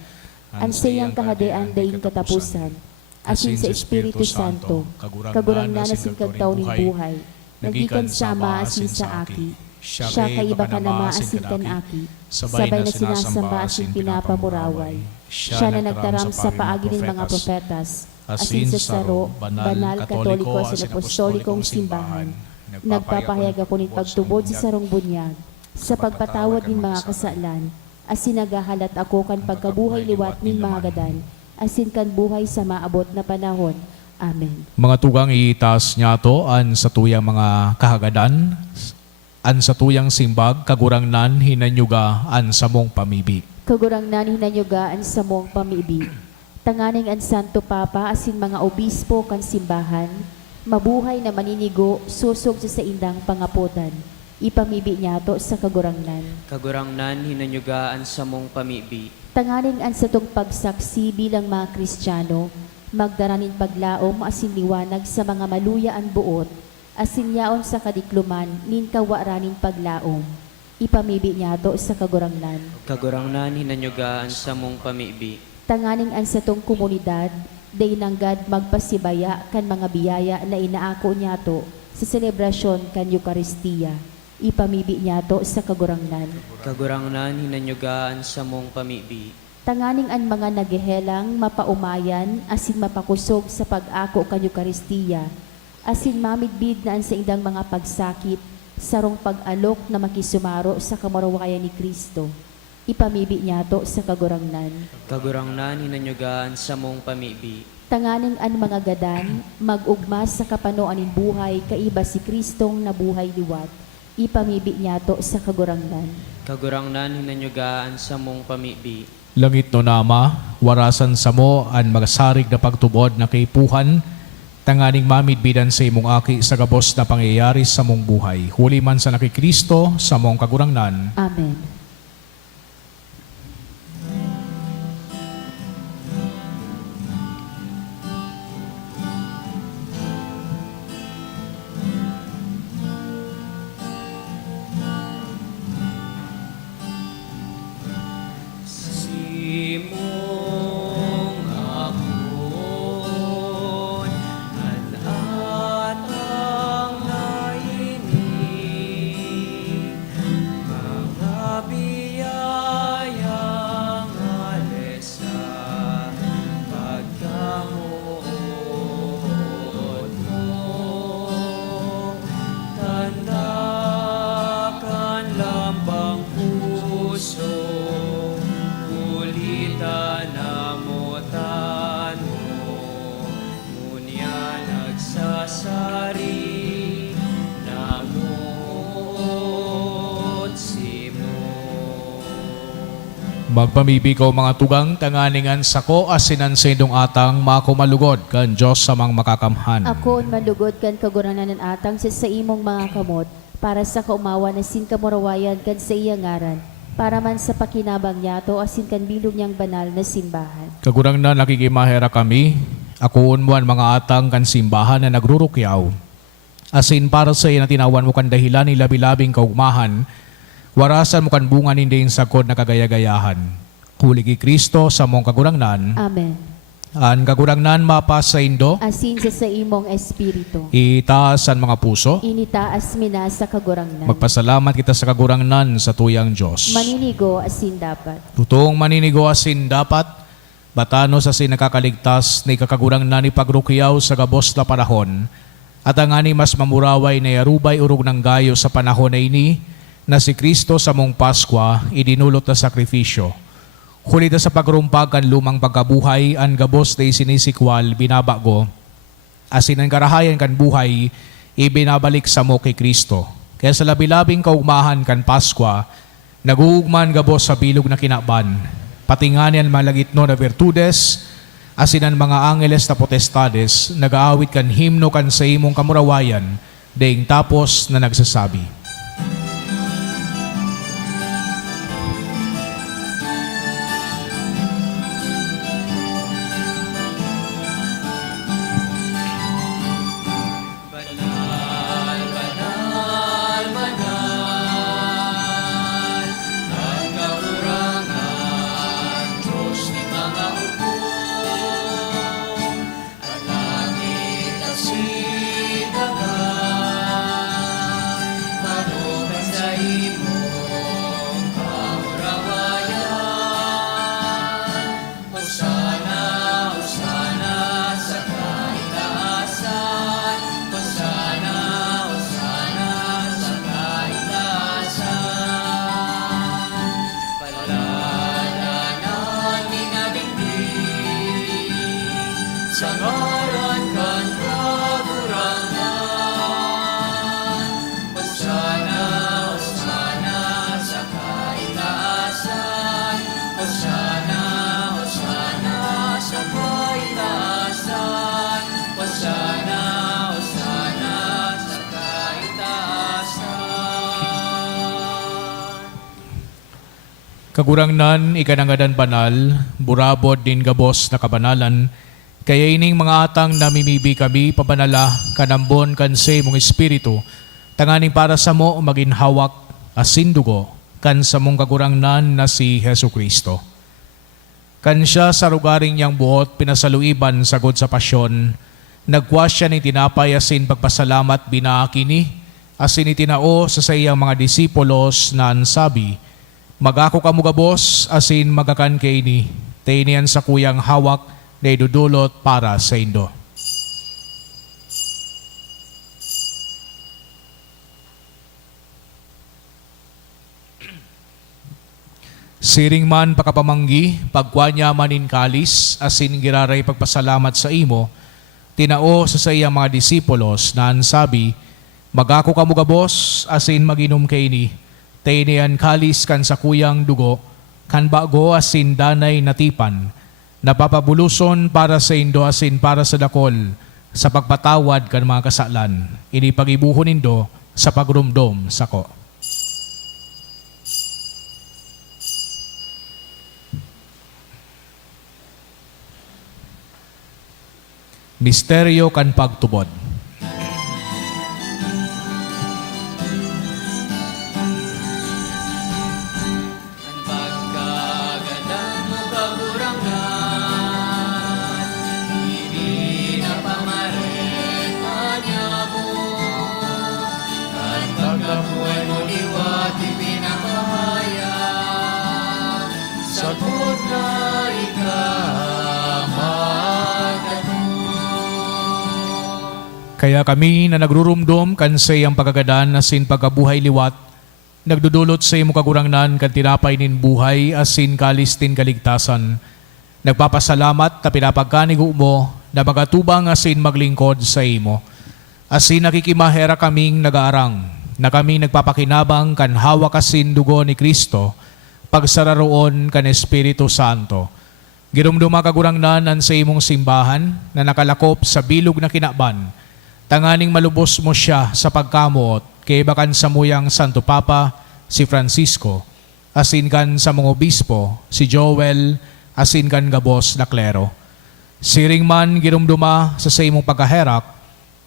Ansayang kahadean daing katapusan, asin sa Espiritu Santo, kagurangnan asin kagtaw ning buhay, nagikan sa Ama asin sa Aki. Siya kaiba ka Ama asin kan Aki, sabay na sinasamba asin pinapamuraway. Siya na nagtaram sa paagi ng mga profetas, asin sa saro, banal, katoliko, asin apostolikong simbahan. Nagpapahayag ako ng pagtubod sa sarong bunyag, sa pagpatawad ng mga kasalan, asin nagahalat ako kan pagkabuhay liwat ng mga gadan, asin kan buhay sa maabot na panahon. Amen. Mga tugang itaas niya to an sa tuyang mga kahagadan, an sa tuyang simbag, kagurangnan, hinanyuga, an sa mong pamibi. Kagurangnan hinanyugaan sa mong pamibi. Tanganing ang Santo Papa asin mga obispo kan simbahan, mabuhay na maninigo, susog sa indang pangapotan. Ipamibi niya to sa kagurangnan. Kagurangnan, hinanyugaan sa mong pamibi. Tanganing ang satong pagsaksi bilang mga Kristiyano, magdaranin paglaom asin liwanag sa mga maluyaan buot, asin yaon sa kadikluman, nin kawaranin paglaom. Ipamibi niya to sa kagurangnan. Kagurangnan, hinanyugaan sa mong pamibi. Tanganing ang satong komunidad, day nanggad magpasibaya kan mga biyaya na inaako niya to sa selebrasyon kan Eucharistia. Ipamibi niya to sa kagurangnan. Kagurangnan, hinanyugaan sa mong pamibi. Tanganing an mga nagehelang mapaumayan asin mapakusog sa pag-ako kan Eucharistia, asin mamidbid na an sa indang mga pagsakit, sarong pag-alok na makisumaro sa kamarawayan ni Kristo. Ipamibi niya to sa kagurangnan. Kagurangnan hinanyugaan sa mong pamibi. Tanganing an mga gadan, mag-ugma sa kapanoanin buhay, kaiba si Kristong nabuhay liwat. Ipamibi niya to sa kagurangnan. Kagurangnan hinanyugaan sa mong pamibi. Langit no nama, warasan sa mo an magasarig na pagtubod na kaipuhan, tanganing mamidbidan sa imong aki sa gabos na pangyayari sa mong buhay. Huli man sa nakikristo sa mong kagurangnan. Amen. Simong akon an atang nainig, mga biyayang alesa pagkamuot mo, tandakan lambang puso, ulitan namutan mo, ngunya nagsasari, namut simo. Magpamibi ko mga tugang tanganingan sako asinan sa indong atang makumalugod kan Diyos sa mga makakamhan. Ako ang malugod kan kaguranan ng atang sa imong mga kamot, para sa kaumawa na sin kamurawayan kan sa iyang ngaran, para man sa pakinabang niya to asin kan bilog niyang banal na simbahan. Kagurang na nakikimahera kami, akuon mo ang mga atang kan simbahan na nagrurukyaw. Asin para sa iyo na tinawan mo kan dahilan ni labi-labing kaugmahan, warasan mo kan bunga nindayin sakod na kagayagayahan. Huli ki Kristo sa mong kagurangnan, Amen. an kagurangnan mapas sa indo, Asin sa imong espiritu, itaas ang mga puso, initaas mina sa kagurangnan. magpasalamat kita sa kagurangnan sa tuyang Diyos. Maninigo asin dapat. Tutong maninigo asin dapat, batano sa sinakakaligtas na ikakagurangnan ni pagrukyaw sa gabos na panahon, at ang ani mas mamuraway na yarubay urog ng gayo sa panahon na ini, na si Kristo sa mong Paskwa, idinulot na sakripisyo. Huli na sa pagrumpag kan lumang pagkabuhay, ang gabos na isinisikwal, binabago, asin ang karahayan kan buhay, ibinabalik sa mo kay Kristo. Kaya sa labi-labing kaugmahan kan Paskwa, naguugman gabos sa bilog na kinaban, patinganian malagitno na virtudes, asin ang mga angeles na potestades, nag-aawit kan himno kan sa imong kamurawayan, daing tapos na nagsasabi. Banal, banal, banal, ang kahurangan, Diyos ni mga hukom, ang langit at sidagan, manukan sa imong kamurawayan. Hosana, Hosana sa kaitaasan, Hosana, Hosana sa kaitaasan. Palalanan minadingding, sa ngaran kan kagurangan. Hosana, Hosana sa kaitaasan, Hosana, Hosana sa kaitaasan, Hosana, Hosana sa kaitaasan. Kagurangnan, ikanangadan banal, burabod din gabos na kabanalan, kaya ining mga atang namimibi kami, pabanala, kanambon kan sa mong espiritu, tanganing para sa mo maginhawak, asindugo, kan sa mong kagurangnan na si Hesu Kristo. Kan siya sa lugaring niyang buhot, pinasaluiban sagod sa pasyon, nagwa siya ni tinapay asin pagpasalamat binaakini, asin itinao sa iyang mga disipulos na ansabi, Magako ka mugabos asin magakan kay ni. Tainian sa kuyang hawak na idudulot para sa Indo. Siring man pakapamanggi, pagkwanya manin kalis, asin giraray pagpasalamat sa imo, tinao sa iyang mga disipulos na ansabi, magako ka mugabos, asin maginom kay ni, tainian kalis kan sa kuyang dugo, kan bago asin danay natipan, napapabuluson para sa Indo asin para sa dakol, sa pagpatawad kan mga kasalan, inipagibuhon nindo sa pagrumdom sako. Misteryo kan pagtubod. Ang pagkagadan mo kagurangan, hindi na pamarin kanya mo. At pagkabuhay mo liwat, ipinakahaya, sagot na Kaya kami na nagrurumdom kan sa iyang pagkagadan asin pagkabuhay liwat, nagdudulot sa imo kagurangnan kan tinapay nin buhay asin kalis tin kaligtasan. Nagpapasalamat na pinapagkanigo mo na magatubang asin maglingkod sa imo. Asin nakikimahera kaming nagaarang na kami nagpapakinabang kan hawak asin dugo ni Kristo pagsararoon kan Espiritu Santo. Girumduma kagurangnan an sa imong simbahan na nakalakop sa bilog na kinaban. Tanganing malubos mo siya sa pagkamuot kay bakan sa muyang Santo Papa, si Francisco, asin kan sa mga obispo, si Joel, asin kan gabos na klero. Siring man girumduma sa imong pagkaherak,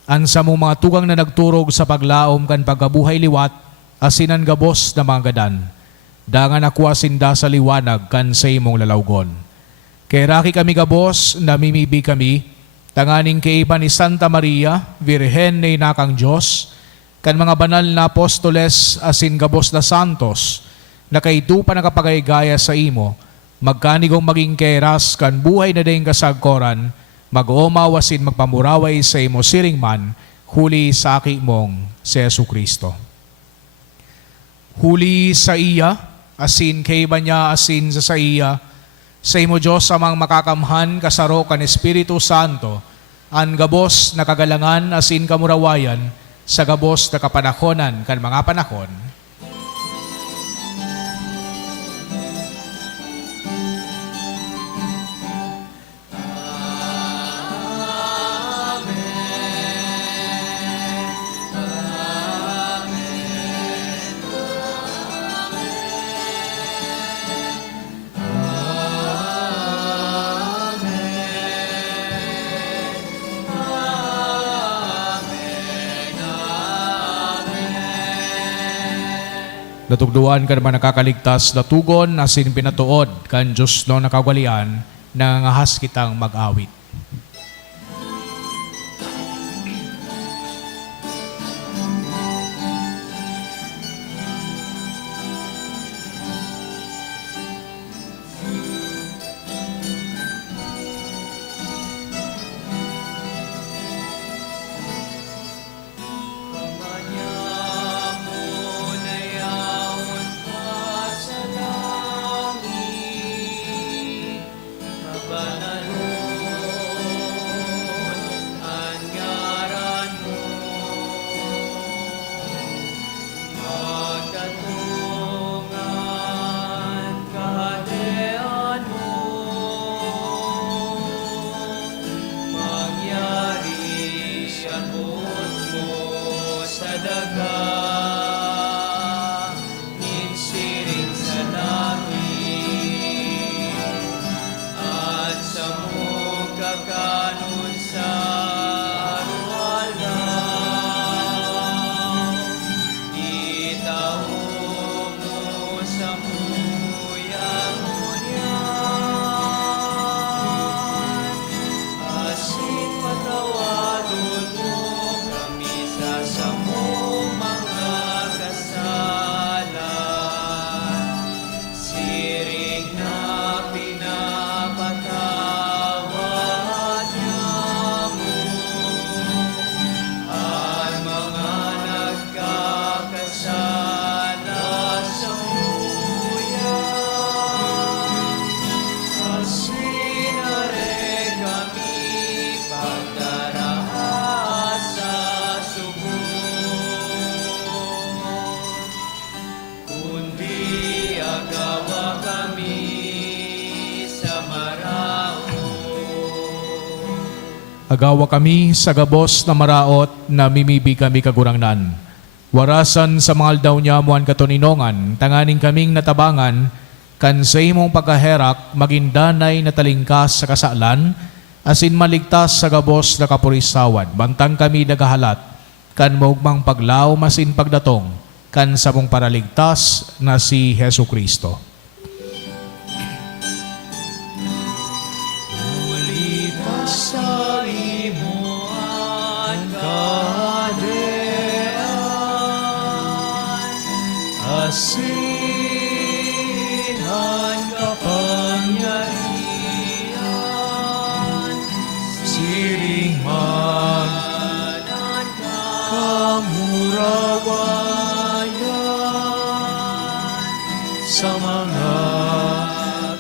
an sa mong mga tugang na nagturog sa paglaom kan pagkabuhay liwat, asinan gabos na mga gadan. Dangan ako asinda sa liwanag kan sa imong lalawgon. Kay raki kami gabos, namimibi kami, tanganing kay iba ni Santa Maria, Virhen na inakang Diyos, kan mga banal na apostoles asin gabos na santos, na kaitu pa nakapagaygaya sa imo, magkanigong maging keras kan buhay na dayong kasagkoran, mag-oomaw asin magpamuraway sa imo siring man, huli sa aki mong si Yesu Kristo. Huli sa iya, asin kay iba niya asin sa iya, sa imo Diyos amang makakamhan kasaro kan Espiritu Santo, an gabos na kagalangan asin kamurawayan, sa gabos na kapanahonan kan mga panahon. Natugduan ka naman nakakaligtas na tugon asin pinatuod kan Diyos no nakagwalian na ngahas kitang mag-awit. Banalo Agawa kami sa gabos na maraot na mimibi kami kagurangnan. Warasan sa mga aldaw niya muan katoninongan, tanganing kaming natabangan, kan sa imong pagkaherak, magindanay na talingkas sa kasalan, asin maligtas sa gabos na kapurisawan, bantang kami nagahalat, kan maugmang paglaw masin pagdatong, kan sa mong paraligtas na si Hesu Kristo. Sa imuan kadean, asihan kapangyarihan, siring man kamurawayan, sa mga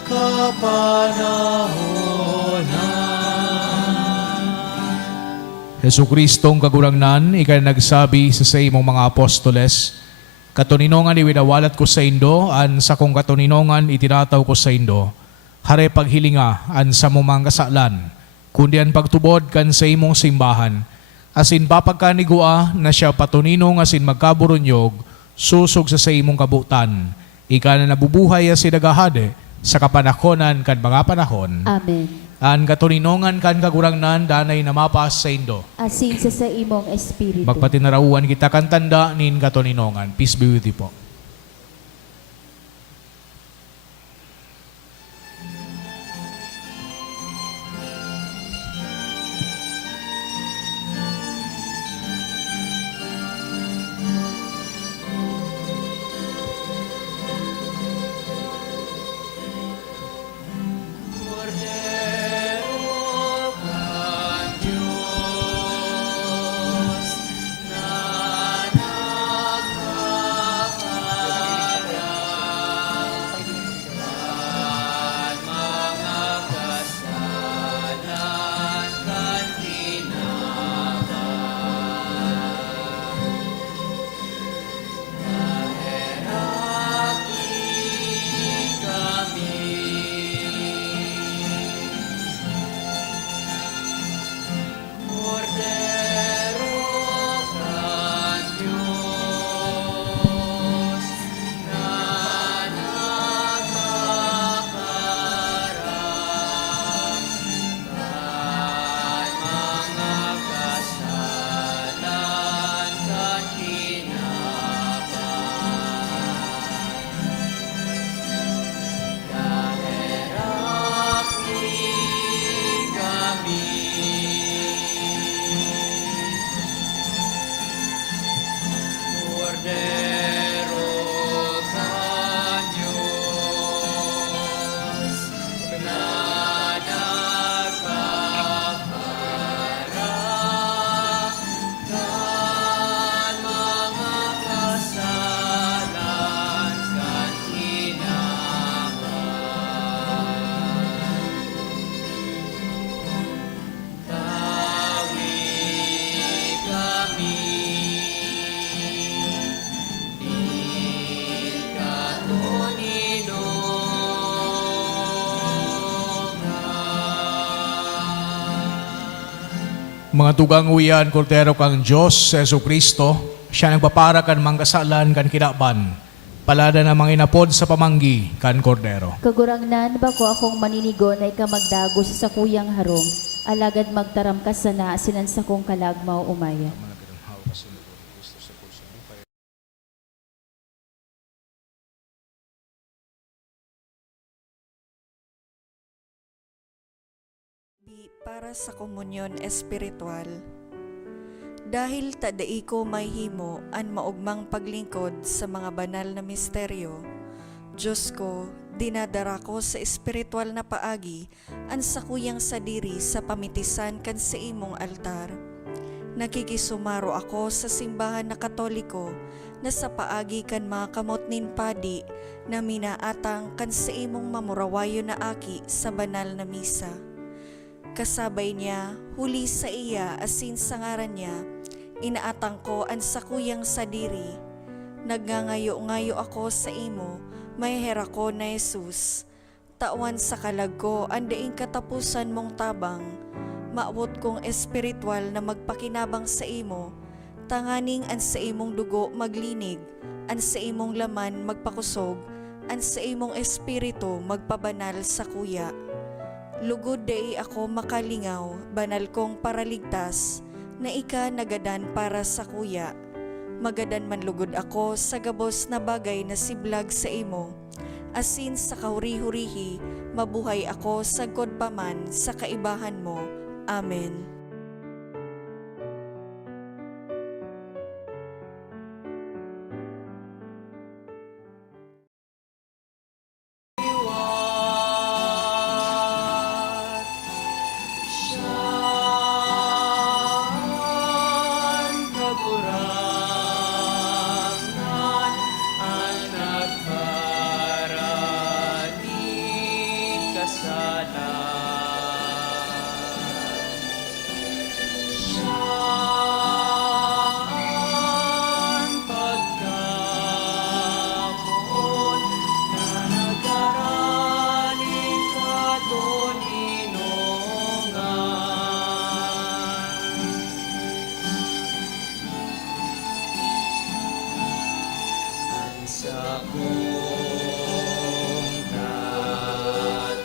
kapanahonan. Hesu Kristong kagurangnan, ikay nagsabi sa imong mga apostoles, katoninongan iwinawalat ko sa indo, an sa kong katoninongan itinataw ko sa indo, hare paghilinga an sa mong mga kasalan, kundi an pagtubod kan sa imong simbahan, asin papagkanigua na siya patuninong asin magkaburunyog, susog sa imong kabutan, ika na nabubuhay asin nagahade, sa kapanahonan kan mga panahon. Amen. An katoninongan kan kagurangnan danay namapas sa indo. Asin sa imong espiritu. Magpatinarauan kita kan tanda nin katoninongan. Peace be with you po. Mga tugang uyan, Kordero kang Diyos, Yesu Kristo, siya nagpapara kan mangkasalan kan kinaban, palada na mga inapod sa pamanggi kan Kordero. Kagurangnan bako akong maninigo na ikamagdago sa sakuyang harong, alagad magtaram ka sana sinan sa kong kalagmaw umaya. Para sa komunyon espiritual. Dahil tadai ko may himo an maugmang paglingkod sa mga banal na misteryo, Diyos ko, dinadara ko sa espiritual na paagi an sakuyang sadiri sa pamitisan kan sa imong altar. Nakikisumaro ako sa simbahan na Katoliko na sa paagi kan mga kamot nin padi na minaatang kan sa imong mamurawayo na aki sa banal na misa. Kasabay niya, huli sa iya asin sa ngaran niya, inaatang ko ang sakuyang sadiri. Nagngangayo-ngayo ako sa imo, may hera ko na Jesus. Tawan sa kalag ko, ang daing katapusan mong tabang. maabot kong espiritual na magpakinabang sa imo, tanganing an sa imong dugo maglinig, an sa imong laman magpakusog, an sa imong espiritu magpabanal sa kuya. Lugod dai ako makalingaw, banal kong paraligtas, na ika nagadan para sa kuya. Magadan man lugod ako sa gabos na bagay na siblag sa imo, asin sa kahuri-hurihi, mabuhay ako sagkod paman sa kaibahan mo. Amen. Siya'y kagurangan ang nagparating kasalan. Siya'y pagkamon na nagdaraning katuninongan. Sa kong tataramon,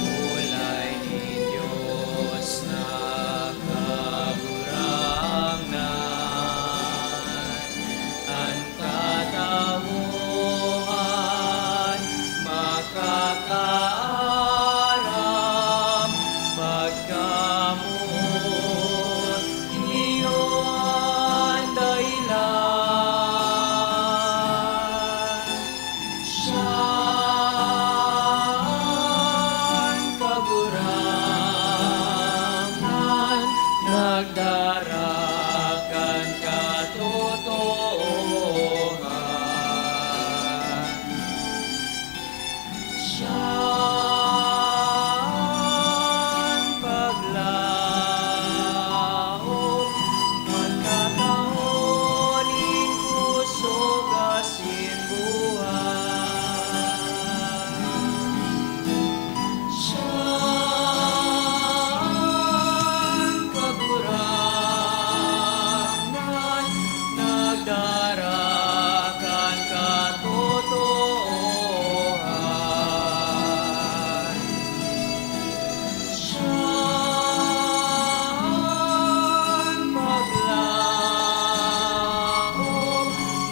kulay ni Diyos na kagurangan. Ang katawuhan makakaaram, pagkamot iyo ang dahilan. Siya'y kagurangan, nagdarakan katotohanan. Siya'y paglaom, magkataoning kusog asin buhay. Siya'y kagurangan, nagdarakan katotohanan. Siya'y paglaom,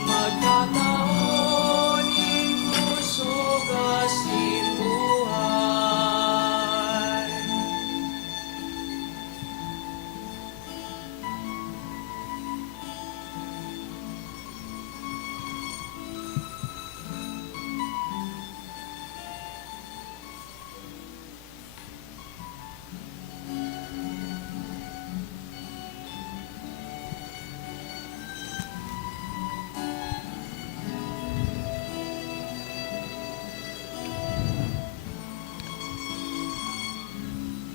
magkataoning kusog asin buhay.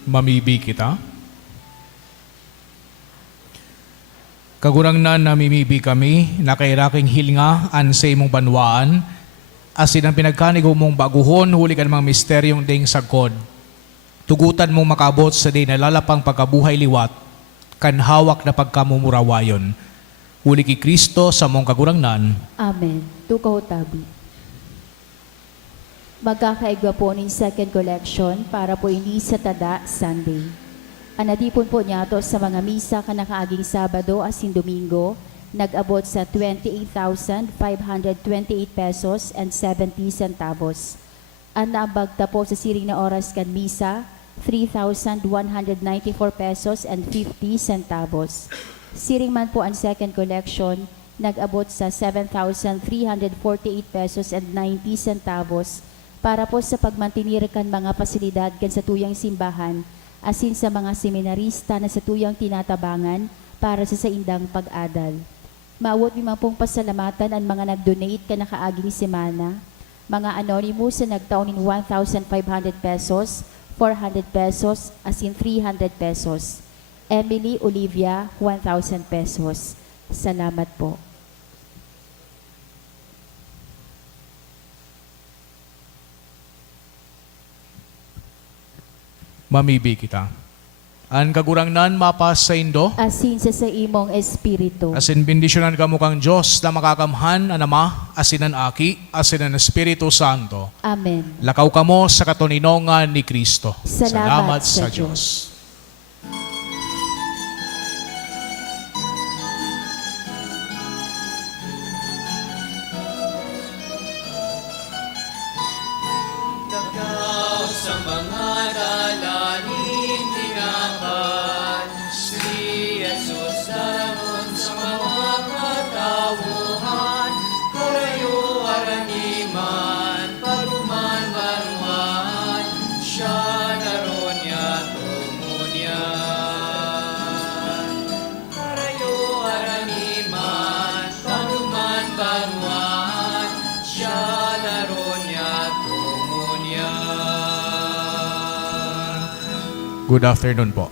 Mamibi kita. Kagurangnan na mimibi kami, na kairaking hilinga an sa imong banwaan, asin ang pinagkanigo mong baguhon, huli ka mga misteryong ding sagkod. Tugutan mong makabot sa di nalalapang pagkabuhay liwat, kan hawak na pagkamumurawayon. Huli ki Kristo sa mong kagurangnan. Amen. Tukaw tabi. Magkakaigwa po ng second collection para po ini sa Tada Sunday. Anadipon po niya to sa mga misa kanakaaging Sabado asin Domingo, nag-abot sa 28,528 pesos and 70 centavos. Ang naabagta po sa siring na oras kan misa, 3,194 pesos and 50 centavos. Siring man po ang second collection, nag-abot sa 7,348 pesos and 90 centavos para po sa pagmantinir kan mga pasilidad kan sa tuyang simbahan, asin sa mga seminarista na sa tuyang tinatabangan para sa saindang pag-adal. Maawot mi pong pasalamatan ang mga nag-donate ka nakaaging semana, mga anonymous na nagtaon in 1,500 pesos, 400 pesos, asin 300 pesos. Emily Olivia, 1,000 pesos. Salamat po. Mamibi kita. An kagurangnan mapas sa indo, Asin sa imong espiritu. asin bendisyonan ka mo kang Diyos na makakamhan an Ama, asin an Aki, asin an Espiritu Santo. Amen. Lakaw ka mo sa katuninongan ni Kristo. Salamat sa Diyos. Nagaw sa mga dalanin tingapan, si Jesus daron sa mga katawuhan, karayo araniman, paruman baruan, siya daron niya tumunyan. Karayo araniman, paruman baruan, siya daron niya tumunyan. Good afternoon po.